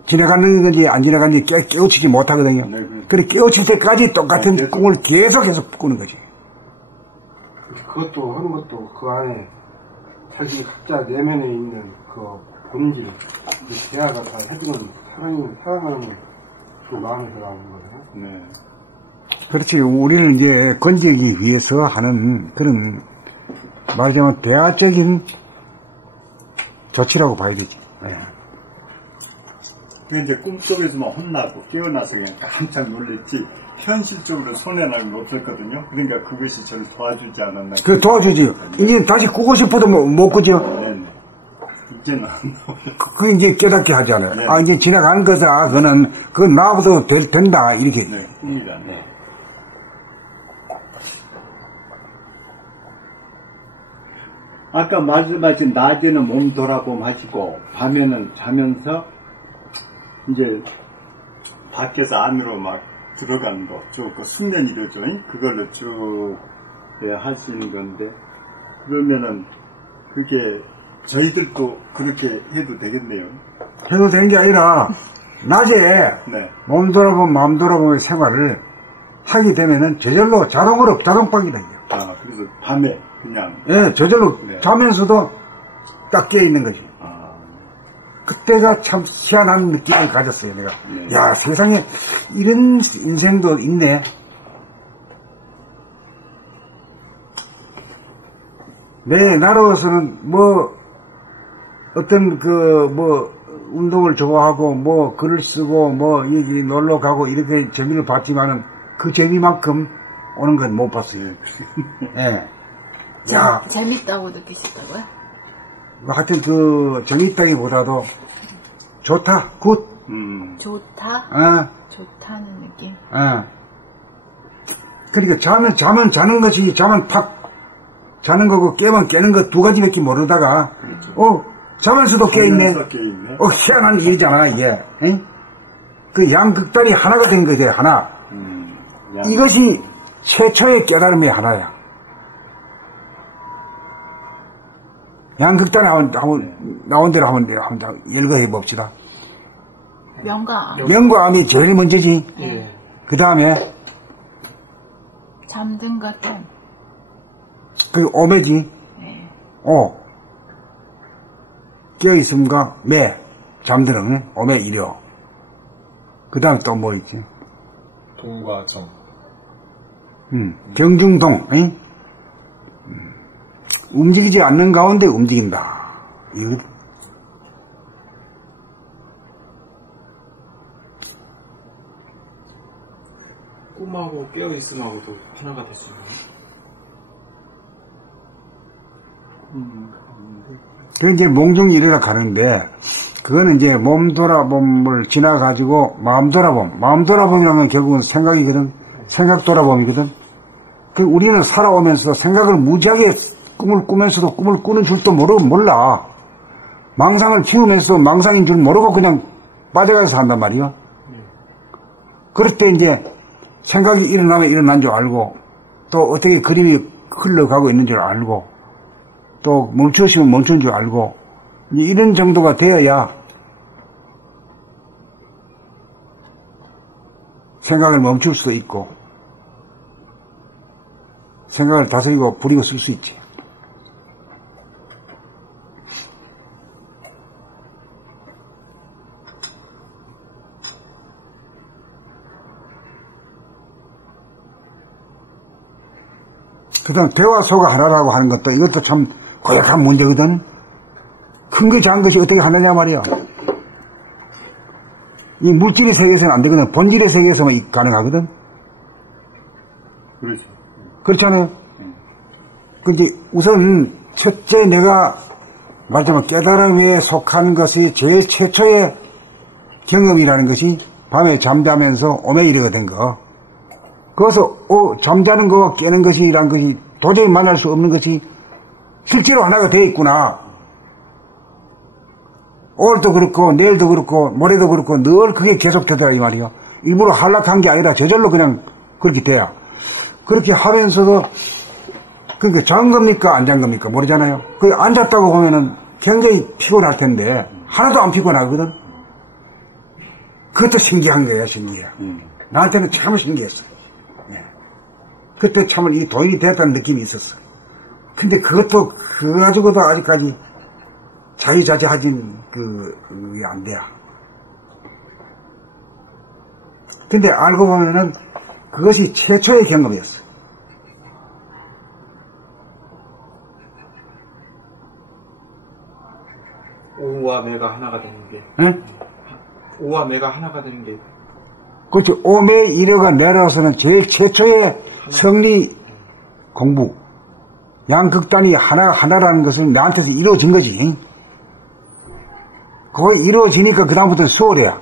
지나가는 건지 안 지나가는지 깨우치지 못하거든요. 네, 그래 깨우칠 때까지 똑같은 꿈을 계속해서 꾸는 거지. 그것도 하는 것도 그 안에 자기 각자 내면에 있는 그 본질, 대화가 다 해주는 사랑하는 그 마음에서 나오는 거잖아요. 네. 그렇지. 우리를 이제 건지기 위해서 하는 그런 말하자면 대화적인 조치라고 봐야 되지. 네. 그 이제 꿈속에서만 혼나고 깨어나서 그냥 깜짝 놀랬지 현실적으로 손해나는 건 없었거든요. 그러니까 그것이 저를 도와주지 않았나. 그 도와주지. 이제 다시 꾸고 싶어도 못 꾸죠. 네네. 이제는 안 나와요. 그 이제 깨닫게 하잖아요. 네. 이제 지나간 거다. 그건 나와도 된다. 이렇게. 네, 꿈이다. 네. 아까 말씀하신 낮에는 몸 돌아봄 하시고 밤에는 자면서 이제 밖에서 안으로 막 들어가는 거, 쭉 그 숙면이죠. 그걸로 쭉 하시는 건데 그러면은 그게 저희들도 그렇게 해도 되겠네요. 해도 되는 게 아니라 낮에 네. 몸 돌아보면 마음 돌아보면 생활을 하게 되면은 저절로 자동으로 자동방이다. 그래서 밤에 그냥 예, 저절로 네. 자면서도 딱 깨어 있는 거지. 그때가 참 희한한 느낌을 가졌어요, 내가. 네. 야, 세상에 이런 인생도 있네. 나로서는 어떤 운동을 좋아하고 글을 쓰고 여기 놀러 가고 이렇게 재미를 봤지만은 그 재미만큼 오는 건 못 봤어요. 예. 야, 재밌다고 느끼셨다고요? 하여튼 재밌다기보다도 좋다, 굿. 좋다? 좋다는 느낌? 그러니까 잠은 자는 것이, 잠은 팍 자는 거고 깨면 깨는 거 두 가지 느낌 모르다가, 자면서도 깨있네. 희한한 일이잖아, 이게. 응? 그 양극단이 하나가 된 거지, 하나. 이것이 최초의 깨달음의 하나야. 양극단에 나온 대로 한번 열거해 봅시다. 명과 암이 제일 먼저지. 예. 그 다음에 잠든과 템. 그 오매지. 네. 깨어있음과 매. 잠드는 오매 이려. 그 다음 또 뭐 있지? 동과 정. 경중동. 응? 움직이지 않는 가운데 움직인다. 이거. 꿈하고 깨어있음하고도 하나가 될 수 있나요? 그 이제 몽중이래라 가는데, 그거는 이제 몸 돌아봄을 지나가지고 마음 돌아봄. 마음 돌아봄이라면 결국은 생각이거든. 생각 돌아봄이거든. 우리는 살아오면서 생각을 무지하게 꿈을 꾸면서도 꿈을 꾸는 줄도 몰라. 망상을 피우면서 망상인 줄 모르고 그냥 빠져가서 산단 말이요. 그럴 때 이제 생각이 일어나면 일어난 줄 알고, 또 어떻게 그림이 흘러가고 있는 줄 알고, 또 멈추시면 멈춘 줄 알고, 이런 정도가 되어야 생각을 멈출 수 있고, 생각을 다스리고 부리고 쓸 수 있지. 그 다음 대화소가 하나라고 하는 것도 이것도 참 고약한 문제거든. 큰 거 작은 것이 어떻게 하느냐 말이야. 이 물질의 세계에서는 안 되거든. 본질의 세계에서만 가능하거든. 그렇죠. 그렇잖아요. 근데 우선 첫째 내가 말하자면 깨달음에 속한 것이 제일 최초의 경험이라는 것이 밤에 잠자면서 오메이르가 된 거. 거기서 잠자는 거와 깨는 것이란 것이 도저히 만날 수 없는 것이 실제로 하나가 되어 있구나. 오늘도 그렇고 내일도 그렇고 모레도 그렇고 늘 그게 계속되더라 이 말이요. 일부러 한락한 게 아니라 저절로 그냥 그렇게 돼야. 그렇게 하면서도 그러니까 잔 겁니까 안 잔 겁니까 모르잖아요. 그 앉았다고 보면은 굉장히 피곤할 텐데 하나도 안 피곤하거든. 그것도 신기한 거예요, 신기해. 나한테는 참 신기했어요. 네. 그때 참 이 도인이 됐다는 느낌이 있었어. 근데 그것도 그거 가지고도 아직까지 자유자재하진 그게 안 돼요. 근데 알고 보면은 그것이 최초의 경험이었어요. 오와 매가 하나가 되는 게. 응? 오와 매가 하나가 되는 게. 그렇죠. 오매 이래가 내려서는 제일 최초의 성리 공부. 양극단이 하나라는 것을 나한테서 이루어진 거지. 그거 이루어지니까 그다음부터는 수월해야.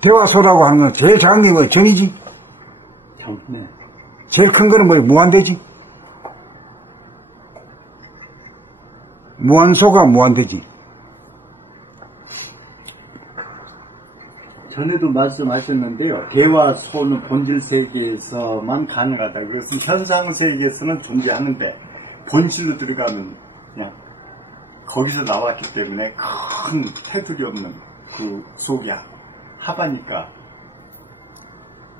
대화소라고 하는 건 제일 작은 게 뭐야? 정이지. 네. 제일 큰 거는 뭐야? 무한대지. 무한소가 무한대지. 전에도 말씀하셨는데요. 대화소는 본질 세계에서만 가능하다. 그래서 현상 세계에서는 존재하는데 본질로 들어가면 그냥 거기서 나왔기 때문에 큰 테두리 없는 그 속이 하바니까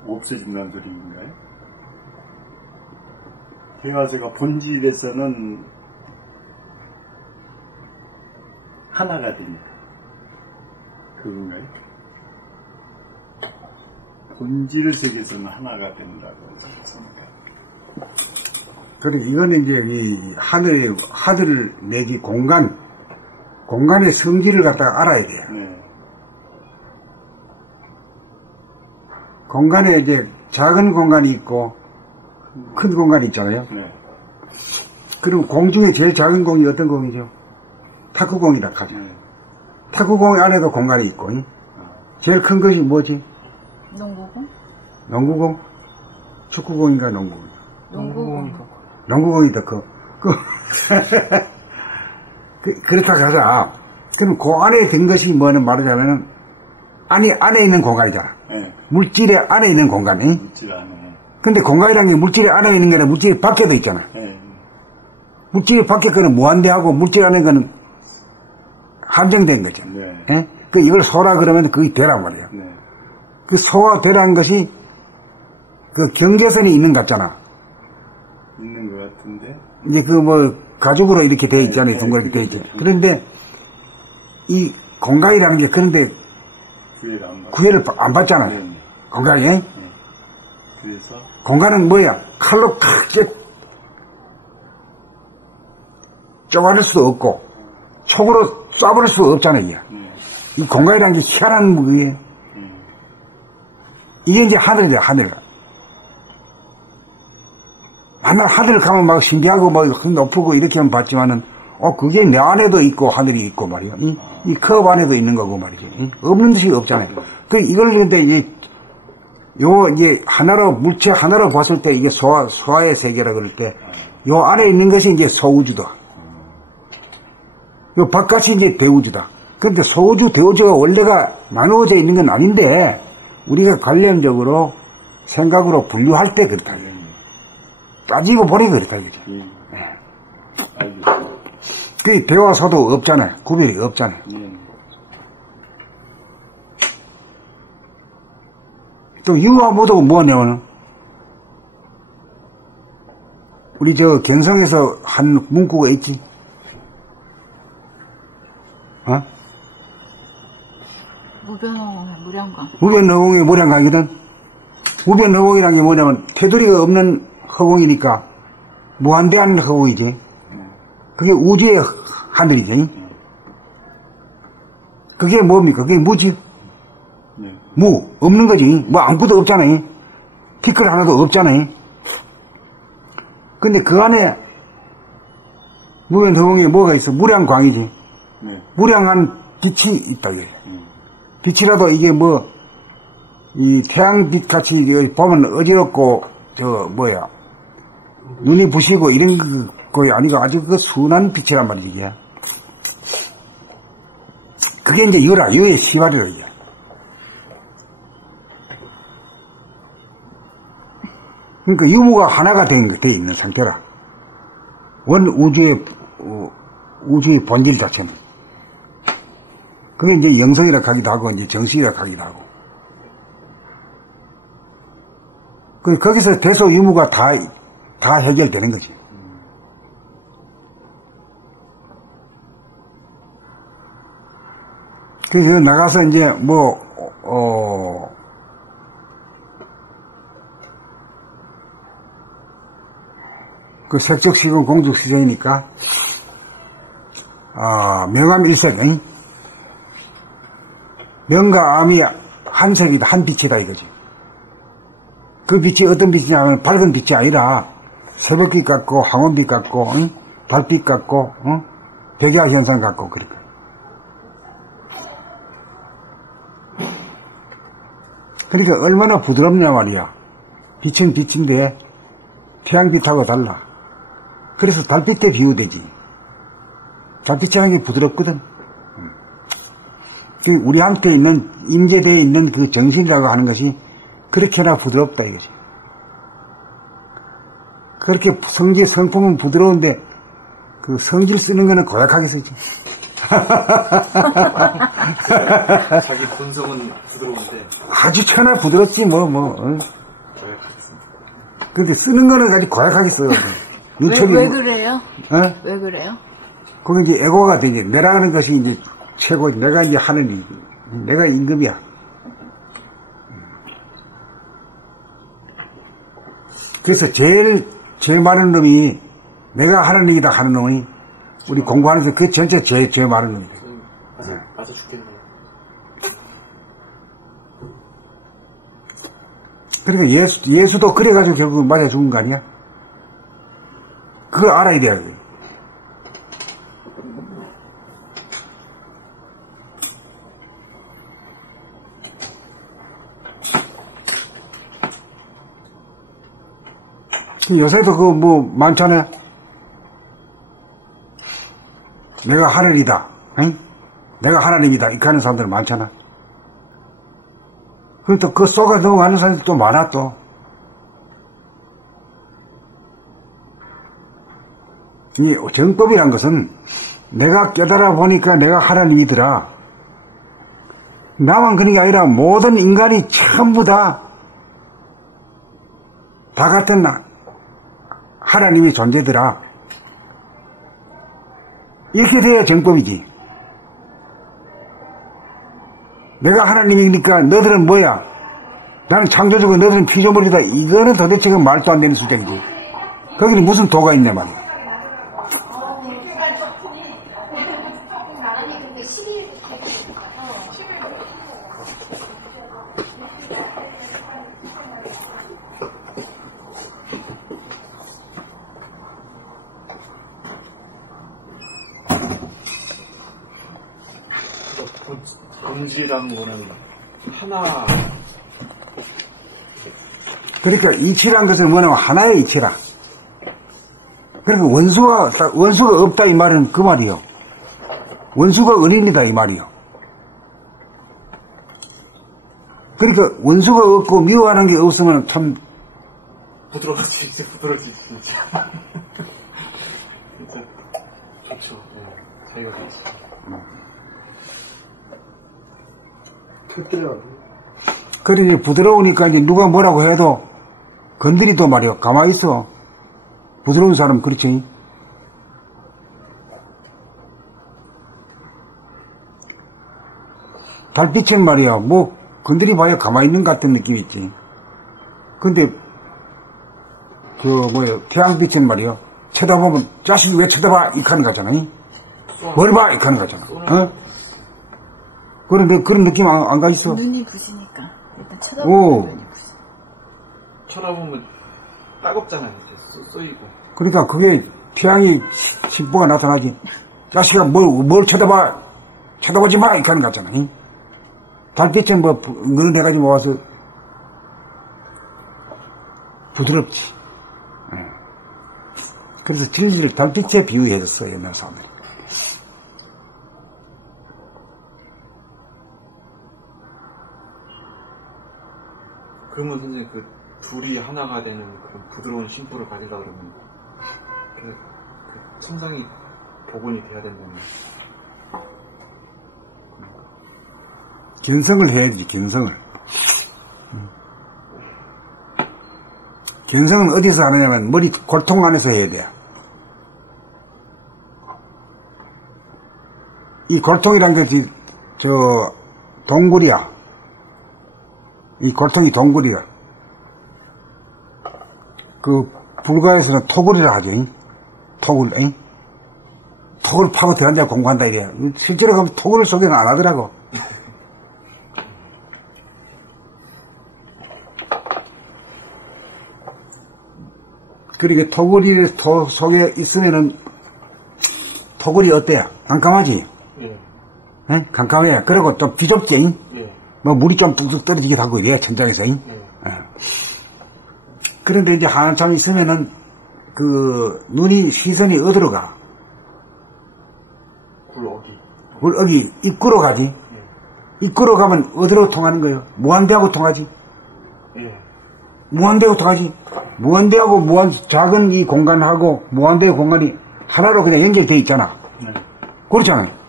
없어진다는 소리인가요? 대화소가 본질에서는 하나가 됩니다. 그건가요? 본질 세계에서는 하나가 된다고 생각합니다. 그리고 이거는 이제 이 하늘 내지 공간의 성질을 갖다가 알아야 돼요. 네. 공간에 이제 작은 공간이 있고 큰 공간이 있잖아요. 네. 그럼 공 중에 제일 작은 공이 어떤 공이죠? 탁구공이라 하죠. 네. 탁구공 안에도 공간이 있고, 제일 큰 것이 뭐지? 농구공? 농구공? 축구공인가 농구공? 농구공. 더 커. 그렇다고 하자. 그럼 그 안에 든 것이 뭐는 말하자면은, 안에 있는 공간이잖아. 네. 물질의 안에 있는 공간이. 물질 안에. 근데 공간이라는 게 물질의 안에 있는 게 아니라 물질 밖에도 있잖아. 네. 물질 밖에 거는 무한대하고 물질 안에 거는 한정된 거죠. 네. 예? 이걸 소라 그러면 그게 되란 말이에요. 네. 그 소와 되라는 것이 그 경계선이 있는 것 같잖아. 있는 것 같은데. 이제 그 뭐 가죽으로 이렇게 돼 있잖아요. 네, 동그랗게 돼 있죠. 그런데 이 공간이라는 게 그런데 구애를 안 받잖아요. 네. 공간이. 네. 그래서 공간은 뭐야? 칼로 크게 쪼가릴 수도 없고 촉으로 쏴버릴 수도 없잖아요. 이게. 이 공간이라는 게 희한한 무기예요. 이게 이제 하늘이에요. 하늘. 맨날 하늘 가면 막 신기하고 막 높고 이렇게만 봤지만은 그게 내 안에도 있고 하늘이 있고 말이야. 이 컵 안에도 있는 거고 말이죠. 없는 듯이 없잖아요. 이걸 근데 이제 하나로 물체 하나로 봤을 때 이게 소화의 세계라 그럴 때 요 안에 있는 것이 이제 소우주다. 요 바깥이 이제 대우주다. 근데 소우주, 대우주가 원래가 나누어져 있는 건 아닌데 우리가 관념적으로 생각으로 분류할 때 그렇다. 따지고 보니까 그렇다 이거죠. 그 대화서도 없잖아요. 구별이 없잖아요. 또 유와 무도 뭐냐면 우리 저 견성에서 한 문구가 있지. 무변허공의 무량광. 무변허공의 무량광이거든. 무변허공이라는 게 뭐냐면 테두리가 없는 허공이니까 무한대한 허공이지. 그게 우주의 하늘이지. 그게 뭡니까? 그게 무지. 무 없는 거지. 뭐 아무것도 없잖아요. 티끌 하나도 없잖아요. 근데 그 안에 무변허공에 뭐가 있어? 무량광이지. 무량한 빛이 있다 이거예요. 빛이라도 이게 이 태양빛 같이 보면 어지럽고 눈이 부시고 이런 거이 아니고 아주 그 순한 빛이란 말이지 이게. 그게 이제 유의 시발이라 이게. 그러니까 유무가 하나가 돼 있는 상태라. 원 우주의 본질 자체는. 그게 이제 영성이라 하기도 하고, 이제 정신이라 하기도 하고. 거기서 대소 유무가 다 해결되는 거지. 그래서 나가서 이제 그 색적시공 공적시생이니까, 명암일색, 명과 암이 한 색이다, 한 빛이다 이거지. 그 빛이 어떤 빛이냐면 밝은 빛이 아니라 새벽빛 같고 황혼빛 같고 달빛 같고 백야 현상 같고 그럴까. 그러니까 얼마나 부드럽냐 말이야. 빛은 빛인데 태양빛하고 달라. 그래서 달빛에 비유되지. 달빛이라는 게 부드럽거든. 우리한테 임재되어 있는 그 정신이라고 하는 것이 그렇게나 부드럽다 이거지. 그렇게 성품은 부드러운데 그 성질 쓰는 거는 고약하게 쓰지. 자기 본성은 부드러운데 아주 천하 부드럽지 근데 쓰는 거는 아주 고약하게 써요. 왜 그래요? 왜 그래요? 그게 이제 에고가 되지. 내라는 것이 이제 최고, 내가 이제 하는 일, 내가 임금이야. 그래서 제일 죄 많은 놈이 내가 하나님이다 하는 놈이 우리 공부하면서 그 전체 죄 많은 놈이다. 맞아 죽겠네. 그러니까 예수도 그래가지고 결국 맞아 죽은 거 아니야? 그거 알아야 돼요. 요새도 그거 뭐 많잖아요. 내가 하늘이다, 응? 내가 하나님이다 이렇게 하는 사람들 많잖아. 그리고 또 그 속아 넘어가는 사람들도 많아 또. 이 정법이란 것은 내가 깨달아 보니까 내가 하나님이더라. 나만 그런 게 아니라 모든 인간이 전부 다 같은 하나님이 존재더라. 이렇게 돼야 정법이지. 내가 하나님이니까 너들은 뭐야? 나는 창조주고 너들은 피조물이다. 이거는 도대체 그 말도 안 되는 수작이지. 거기는 무슨 도가 있냐 말이야. 본질이라는 거는 하나. 그러니까 이치란 것은 뭐냐면 하나의 이치라. 그러니까 원수가 없다 이 말은 그 말이요. 원수가 은인이다 이 말이요. 그러니까 원수가 없고 미워하는 게 없으면 참 부드러워지지 진짜. 진짜 좋죠. 네. 자기가 좋지. 그래 이제 부드러우니까 이제 누가 뭐라고 해도 건드리도 말이요. 가만히 있어. 부드러운 사람 그렇지. 달빛은 말이야. 뭐 건드려봐야 가만히 있는 것 같은 느낌이 있지. 근데 태양빛은 말이야. 쳐다보면 자식이 왜 쳐다봐? 이렇게 하는 거잖아. 뭘 봐? 이렇게 하는 거잖아. 어? 그런 느낌 안 가 있어. 눈이 부시니까 일단 쳐다보면 눈이 부시. 쳐다보면 따갑잖아요. 쏘이고. 그러니까 그게 태양이 신보가 나타나지. 자식아 뭘 쳐다봐? 쳐다보지 마! 이렇게 하는 거 같잖아. 달빛은 너는 해가지고 와서 부드럽지. 그래서 진리를 달빛에 비유해줬어요, 옛날 사람들이. 그러면 선생님 그 둘이 하나가 되는 그런 부드러운 심보를 가지려 그러면 그 천상이 복원이 돼야 된다는. 견성을 해야지, 견성을. 견성은 어디서 하느냐면 머리 골통 안에서 해야 돼. 이 골통이란 것이 동굴이야. 이 골통이 동굴이야. 그 불가에서는 토굴이라 하죠. 토굴. 토굴 파고 들어간다고 공부한다 이래요. 실제로 가면 토굴을 소개는 안 하더라고. 그러니까 토굴이 속에 있으면은 토굴이 어때요? 깜깜하지? 네. 깜깜해. 그리고 좀 비좁지? 네. 뭐 물이 좀 뚝뚝 떨어지기도 하고 이래요, 천장에서. 네. 그런데 이제 한참 있으면은 그 눈이 시선이 어디로 가? 굴어기 입구로 가지. 네. 입구로 가면 어디로 통하는 거예요? 무한대하고 통하지. 네. 무한대하고 통하지. 무한대하고 작은 이 공간하고 무한대의 공간이 하나로 그냥 연결되어 있잖아. 네. 그렇잖아요.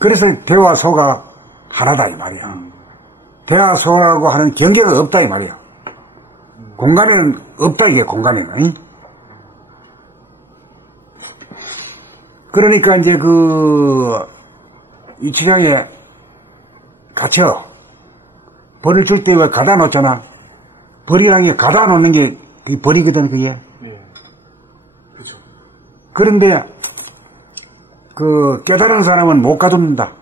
그래서 대와 소가 하나다 이 말이야. 대와 소하고 하는 경계가 없다 이 말이야. 공간에는 없다 이게 공간에는. 그러니까 이제 그 유치장에 갇혀 벌을 줄 때 왜 가다 놓잖아. 벌이라는 게 가다 놓는 게 그게 벌이거든, 그게. 예. 그죠. 그런데 그 깨달은 사람은 못 가둔다.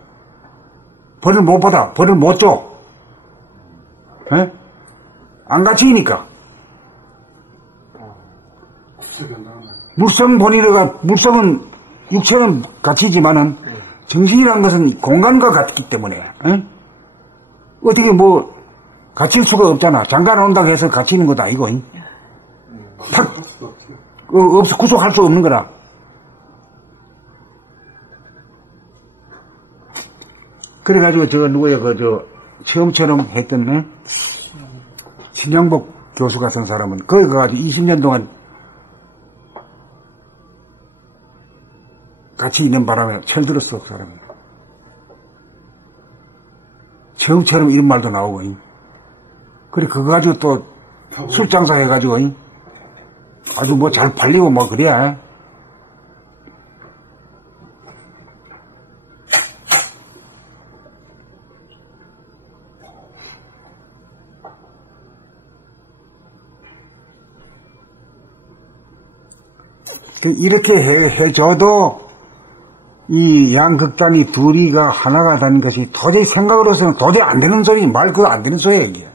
벌을 못 받아. 벌을 못 줘. 에? 안 갇히니까. 물성 본인이가, 물성은, 육체는 갇히지만은, 정신이라는 것은 공간과 같기 때문에, 에? 어떻게 뭐, 갇힐 수가 없잖아. 장가 나온다고 해서 갇히는 것도 아니고, 탁, 구속할 수 없는 거라. 그래가지고, 처음처럼 했던, 신영복 교수 같은 사람은, 거기 가가지고 20년 동안 같이 있는 바람에 철들었어, 그 사람이. 처음처럼 이런 말도 나오고, 그래, 그거 가지고 또 술장사 해가지고, 아주 뭐 잘 팔리고 뭐 그래야. 이렇게 해줘도 이 양극단이 둘이가 하나가 되는 것이 도저히 생각으로서는 도저히 안 되는 소리, 말 그거 안 되는 소리야, 이게.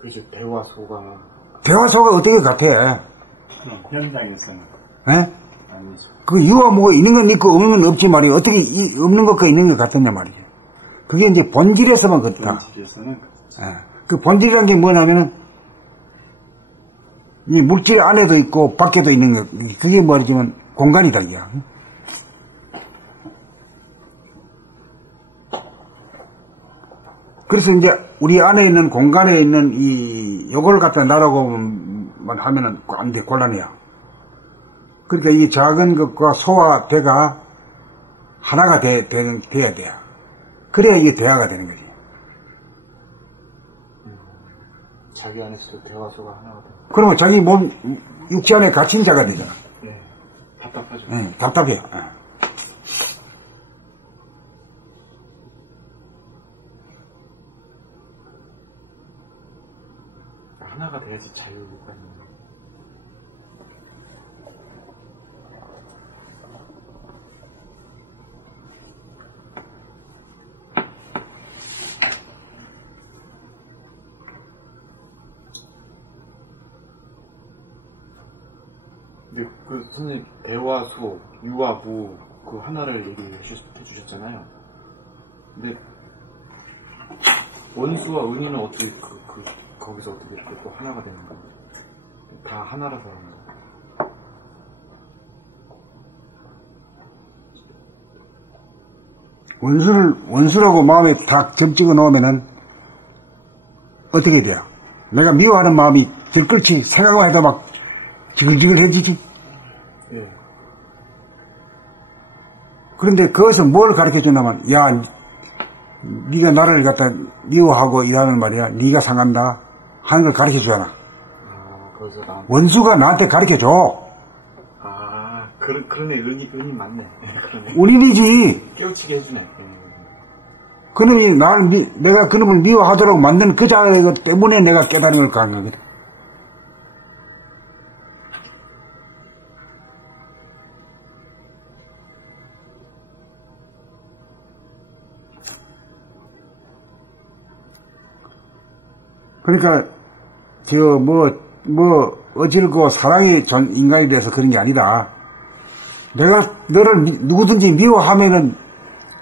그죠. 대화소가 어떻게 같아? 현장에서는. 예? 아니죠. 그 유아 뭐가 있는 건 있고 없는 건 없지 말이야. 어떻게 없는 것과 있는 것 같았냐 말이야. 그게 이제 본질에서만 그렇다. 본질에서는. 예. 그 본질이라는 게 뭐냐면은 이 물질 안에도 있고 밖에도 있는 것, 그게 말하자면 공간이다, 이게. 그래서 이제 우리 안에 있는 공간에 있는 요걸 갖다 나라고만 하면은 안 돼, 곤란해요. 그러니까 이 작은 것과 소와 대가 하나가 돼야 돼요. 그래야 이게 대화가 되는 거지. 자기 안에서도 대화소가 하나가 돼. 그러면 자기 몸, 육체 안에 갇힌 자가 되잖아. 네. 답답하죠. 네, 답답해요. 네. 하나가 돼야지 자유가 있는 거. 근데 그 선생님 대화수, 유아부 그 하나를 얘기해 주셨잖아요. 근데 원수와 은인은 어떻게 거기서 어떻게 이렇게 또 하나가 되는 거예요? 다 하나라서 하는 거예요. 원수라고 마음에 딱 점찍어 놓으면은 어떻게 돼요? 내가 미워하는 마음이 들끓지 생각만 해도 막 지글지글해지지. 예. 그런데 그것은 뭘 가르쳐 주냐면, 야, 네가 나를 갖다 미워하고 이러는 말이야. 네가 상한다 하는 걸 가르쳐 주잖아. 원수가 나한테 가르쳐 줘. 아, 그러네. 은인 맞네. 그러네. 은인이지. 깨우치게 해주네. 그놈이 내가 그놈을 미워하도록 만든 그 자 때문에 내가 깨달은 걸 가는 거거든. 그러니까 어질고 사랑이 전 인간이 돼서 그런 게 아니다. 내가 너를 누구든지 미워하면은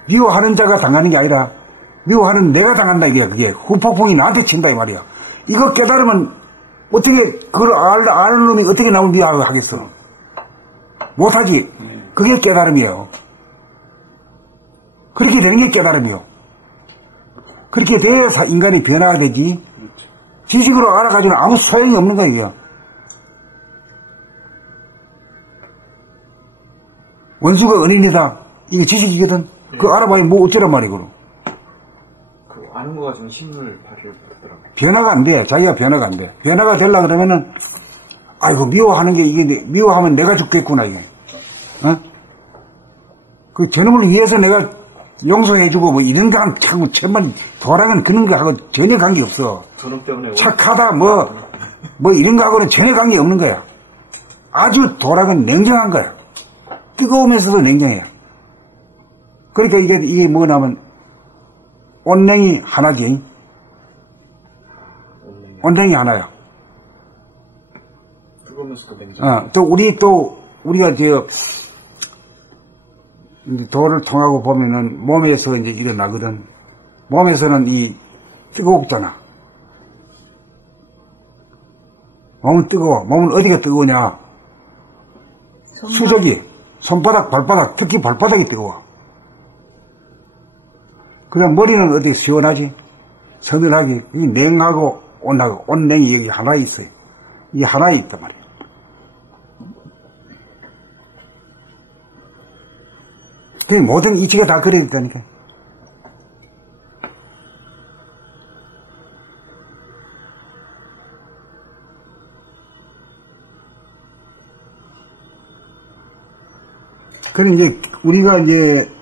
미워하는 자가 당하는 게 아니라 미워하는 내가 당한다, 이게. 그게 후폭풍이 나한테 친다 이 말이야. 이거 깨달으면 어떻게 그걸 아는 놈이 어떻게 나를 미워하겠어? 못하지. 그게 깨달음이에요. 그렇게 되는 게 깨달음이요. 그렇게 돼야 인간이 변화가 되지. 지식으로 알아가지고는 아무 소용이 없는 거야, 이게. 원수가 은인이다. 이게 지식이거든. 그거 알아봐야 뭐 어쩌란 말이고. 그 아는 거 가지고 힘을 발휘하더라고요. 변화가 안 돼. 자기가 변화가 안 돼. 변화가 되려고 그러면은, 아이고, 미워하는 게 이게, 미워하면 내가 죽겠구나, 이게. 어? 그 저놈을 위해서 내가 용서해주고 뭐 이런 거 하고 천만 도랑은 그런 거 하고 전혀 관계없어. 저놈 때문에 착하다 뭐 이런 거 하고는 전혀 관계없는 거야. 아주 도랑은 냉정한 거야. 뜨거우면서도 냉정해요. 그러니까 이게 뭐냐면 온냉이 하나지. 온냉이 하나야. 뜨거우면서도 냉정. 또 우리가 이제 도를 통하고 보면은 몸에서 이제 일어나거든. 몸에서는 이 뜨겁잖아. 몸은 뜨거워. 몸은 어디가 뜨거우냐? 수족이, 손바닥, 발바닥, 특히 발바닥이 뜨거워. 그다음 머리는 어디 시원하지? 서늘하게. 이 냉하고 온하고, 온냉이 여기 하나 있어요. 이 하나에 있단 말이야. 그 모든 이치가 다 그래 있다니까. 그럼 이제 우리가 이제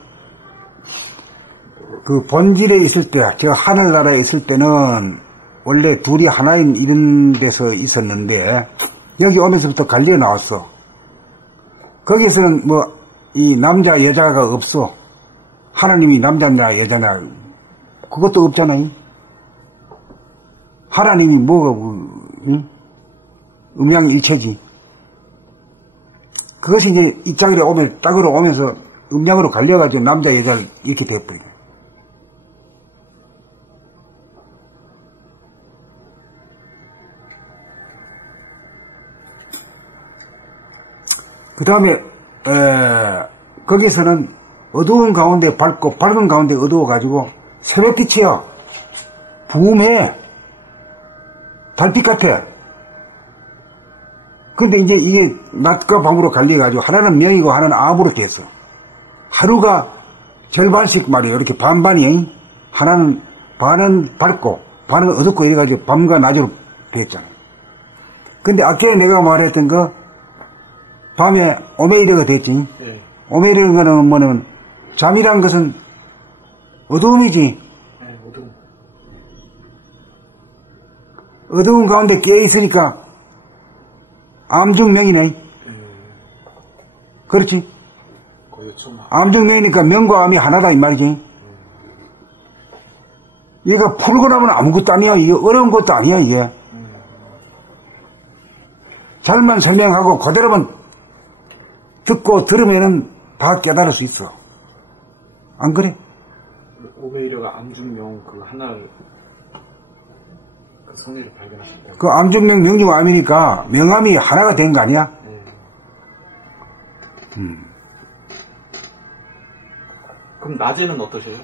그 본질에 있을 때, 저 하늘나라에 있을 때는 원래 둘이 하나인 이런 데서 있었는데 여기 오면서부터 갈려 나왔어. 거기서는 뭐 이 남자 여자가 없어. 하나님이 남자냐 여자냐 그것도 없잖아요. 하나님이 뭐가 응? 음양일체지. 그것이 이제 이 짝으로 오면 땅으로 오면서 음양으로 갈려가지고 남자 여자를 이렇게 되어버려. 그 다음에 거기서는 어두운 가운데 밝고 밝은 가운데 어두워가지고 새벽빛이야. 부음해. 달빛 같아. 근데 이제 이게 낮과 밤으로 갈려가지고 하나는 명이고 하나는 암으로 됐어. 하루가 절반씩 말이에요. 이렇게 반반이. 하나는 반은 밝고 반은 어둡고 이래가지고 밤과 낮으로 됐잖아. 근데 아까 내가 말했던 거 밤에 오메이르가 됐지. 네. 오메이르는 뭐냐면 잠이란 것은 어두움이지. 네, 어두움. 어두운 가운데 깨어있으니까 암중명이네. 그렇지. 암중명이니까 명과 암이 하나다 이 말이지. 얘가 풀고 나면 아무것도 아니야. 이게 어려운 것도 아니야 이게. 잘만 설명하고 그대로만 듣고 들으면은 다 깨달을 수 있어. 안 그래? 오메이려가 암중명 그 하나를 그 성리를 발견하실 때. 그 암중명 명중 암이니까 명암이 하나가 된 거 아니야? 그럼 낮에는 어떠세요?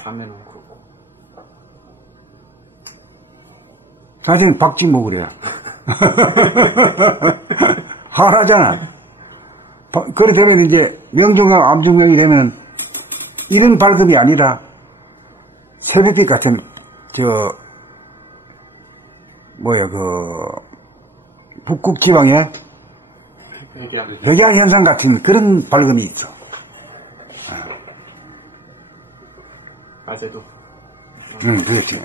밤에는 그렇고. 낮에는 박쥐 먹으래요. 하나잖아. 그래 되면 이제 명중암, 암중명이 되면 이런 밝음이 아니라 새벽빛 같은 북극 지방에 백양 현상 같은 그런 밝음이 있어. 낮에도. 그렇지.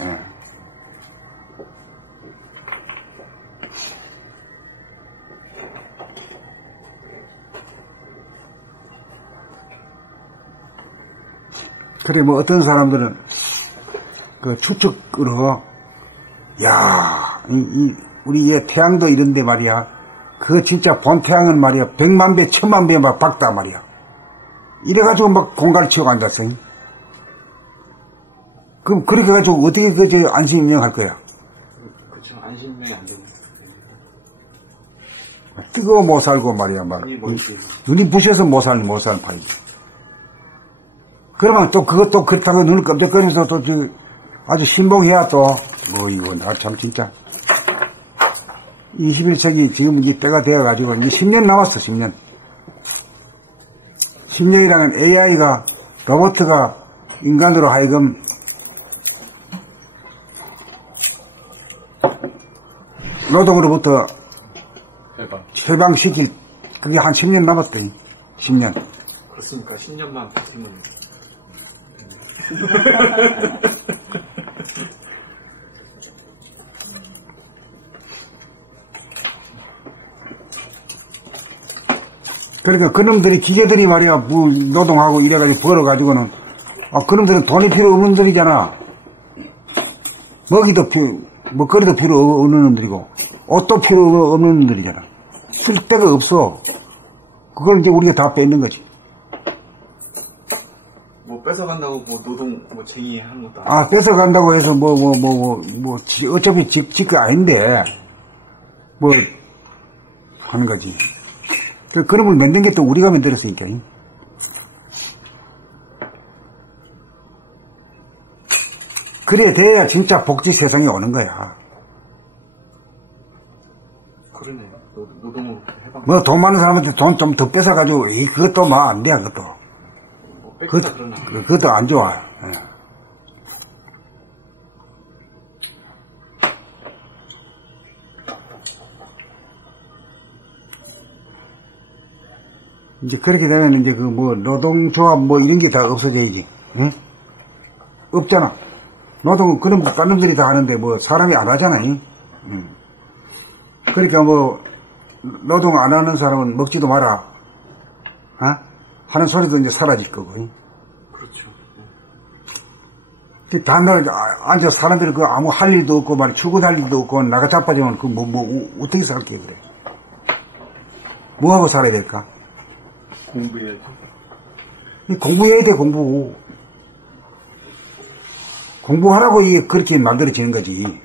그래, 뭐, 어떤 사람들은, 그, 추측으로, 야, 우리 얘 태양도 이런데 말이야. 그 진짜 본 태양은 말이야. 100만 배, 1000만 배 막 박다 말이야. 이래가지고 막 공갈을 치고 앉았어. 그럼 그렇게 해가지고 어떻게 그, 안심인정할 거야? 그렇죠. 안심인정이 안 되네. 뜨거워 못 살고 말이야. 막. 눈이 부셔서 못 사는 판이지. 그러면 또 그것도 그렇다고 눈을 깜짝거리면서 또 아주 신봉해야 또, 이거 나 참 진짜. 21세기 지금 이 때가 되어가지고 이제 10년 남았어, 10년. 10년이라는 AI가, 로봇가 인간으로 하여금 노동으로부터 해방시킬, 그게 한 10년 남았대, 10년. 그렇습니까? 10년만 버티면. 그러니까 그놈들이 기계들이 말이야 뭐 노동하고 이래가지고 벌어가지고는 그놈들은 돈이 필요 없는 놈들이잖아. 먹거리도 필요 없는 놈들이고 옷도 필요 없는 놈들이잖아. 쓸 데가 없어. 그걸 이제 우리가 다 뺏는 거지. 뭐 뺏어간다고 뭐 노동 뭐 쟁의 하는 것도 뺏어간다고 해서 어차피 직가 아닌데 뭐 하는 거지. 그놈을 만든 게 또 우리가 만들었으니까. 그래 돼야 진짜 복지 세상에 오는 거야. 그러네. 노동으로 해방. 뭐 돈 많은 사람한테 돈 좀 더 뺏어가지고 그것도 막 안 돼. 그것도. 그것도 안 좋아. 예. 이제 그렇게 되면 이제 노동조합 이런 게 다 없어져야지. 응? 없잖아. 노동은 그런 놈들이 다 하는데 사람이 안 하잖아. 응. 그러니까 노동 안 하는 사람은 먹지도 마라. 하는 소리도 이제 사라질 거고. 그렇죠. 단단하게 앉아 사람들이 아무 할 일도 없고 출근할 일도 없고 나가 자빠지면 어떻게 살게 그래. 뭐하고 살아야 될까? 공부해야지. 공부해야 돼, 공부. 공부하라고 이게 그렇게 만들어지는 거지.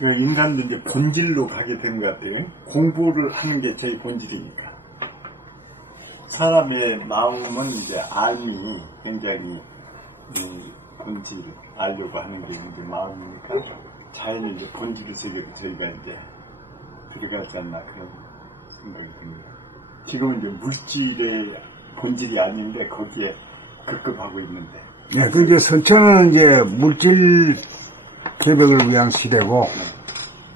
인간도 이제 본질로 가게 되는 것 같아요. 공부를 하는 게 저희 본질이니까. 사람의 마음은 이제 알미 굉장히 본질을 알려고 하는 게 이제 마음이니까 자연의 이제 본질 속에 저희가 이제 들어가지 않나 그런 생각이 듭니다. 지금은 이제 물질의 본질이 아닌데 거기에 급급하고 있는데. 네, 이제 선천은 이제 물질 개벽을 위한 시대고,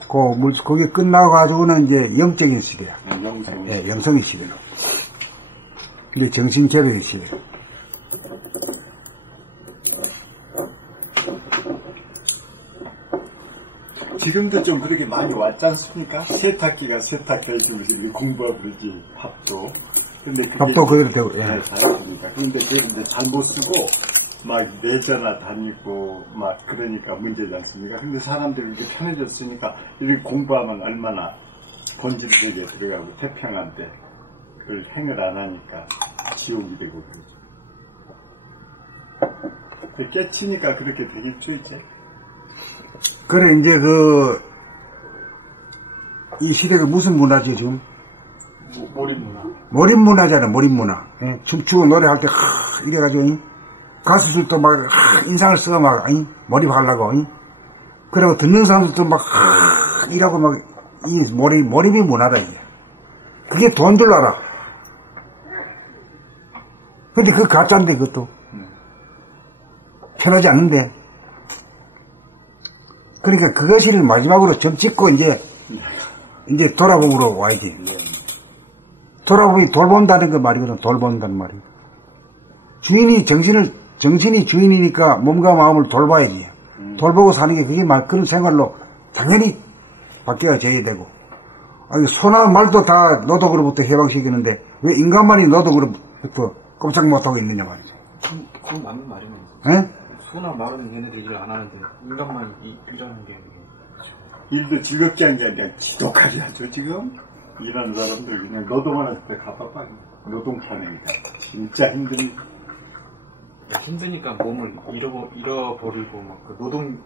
거기 끝나가지고는 이제 영적인 시대야. 영성의 시대로. 이제 정신 개벽의 시대. 지금도 좀 그렇게 많이 왔지 않습니까? 세탁기가 세탁해주지 공부하고 그러지 밥도. 근데 밥도 그대로 되고. 예. 네, 잘하니까. 근데 그걸 이제 잘못 쓰고 막 내전화 다니고 막 그러니까 문제지 않습니까? 근데 사람들이 이렇게 편해졌으니까 이렇게 공부하면 얼마나 본질적에 들어가고 태평한데 그걸 행을 안 하니까 지옥이 되고 그러죠. 깨치니까 그렇게 되겠죠 이제. 그래 이제 이 시대가 무슨 문화죠 지금? 몰입문화. 몰입문화잖아. 몰입문화. 예? 춤추고 노래할 때 이래가지고 가수들도 막 인상을 써 막 몰입 하려고. 그리고 듣는 사람들도 막 이라고 막 이 몰입이 문화다 이게. 그게 돈 줄 알아. 근데 그거 가짜인데 그것도 편하지 않는데. 그러니까 그것을 마지막으로 점 찍고 이제 돌아보으로 와야지. 돌아보니 돌본다는 거 말이거든. 돌본다는 말이. 정신이 주인이니까 몸과 마음을 돌봐야지. 돌보고 사는 게 그게 그런 생활로 당연히 바뀌어져야 되고. 아니, 소나 말도 다 노동으로부터 해방시키는데 왜 인간만이 노동으로부터 꼼짝 못하고 있느냐 말이죠. 그건 맞는 말이네요. 예? 소나 말은 얘네들 일을 안 하는데 인간만 일하는 게 일도 즐겁지 않게 아니라 지독하게 하죠 지금. 일하는 사람들 그냥 노동을 할 때 가봐봐. 노동하니까 진짜 힘드니까 몸을 잃어버리고 막 그 노동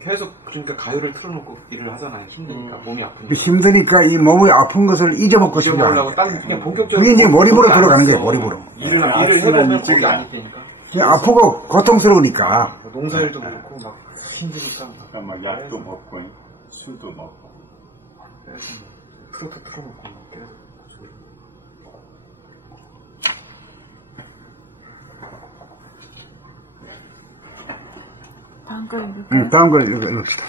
계속 그러니까 가요를 틀어놓고 일을 하잖아요. 힘드니까 몸이 아프니까. 힘드니까 이 몸이 아픈 것을 잊어먹고 싶냐. 그냥 본격적으로. 그게 이제 몰입으로 들어가는 거예요. 몰입으로. 일을 해보면 거기 안 있다니까. 아프고 고통스러우니까. 농사일도 그렇고 막 힘드니까. 막 약도 먹고 술도 먹고. 트로트 틀어놓고 깨야 돼. 다음 거 읽을까요? 다음 걸 읽읍시다.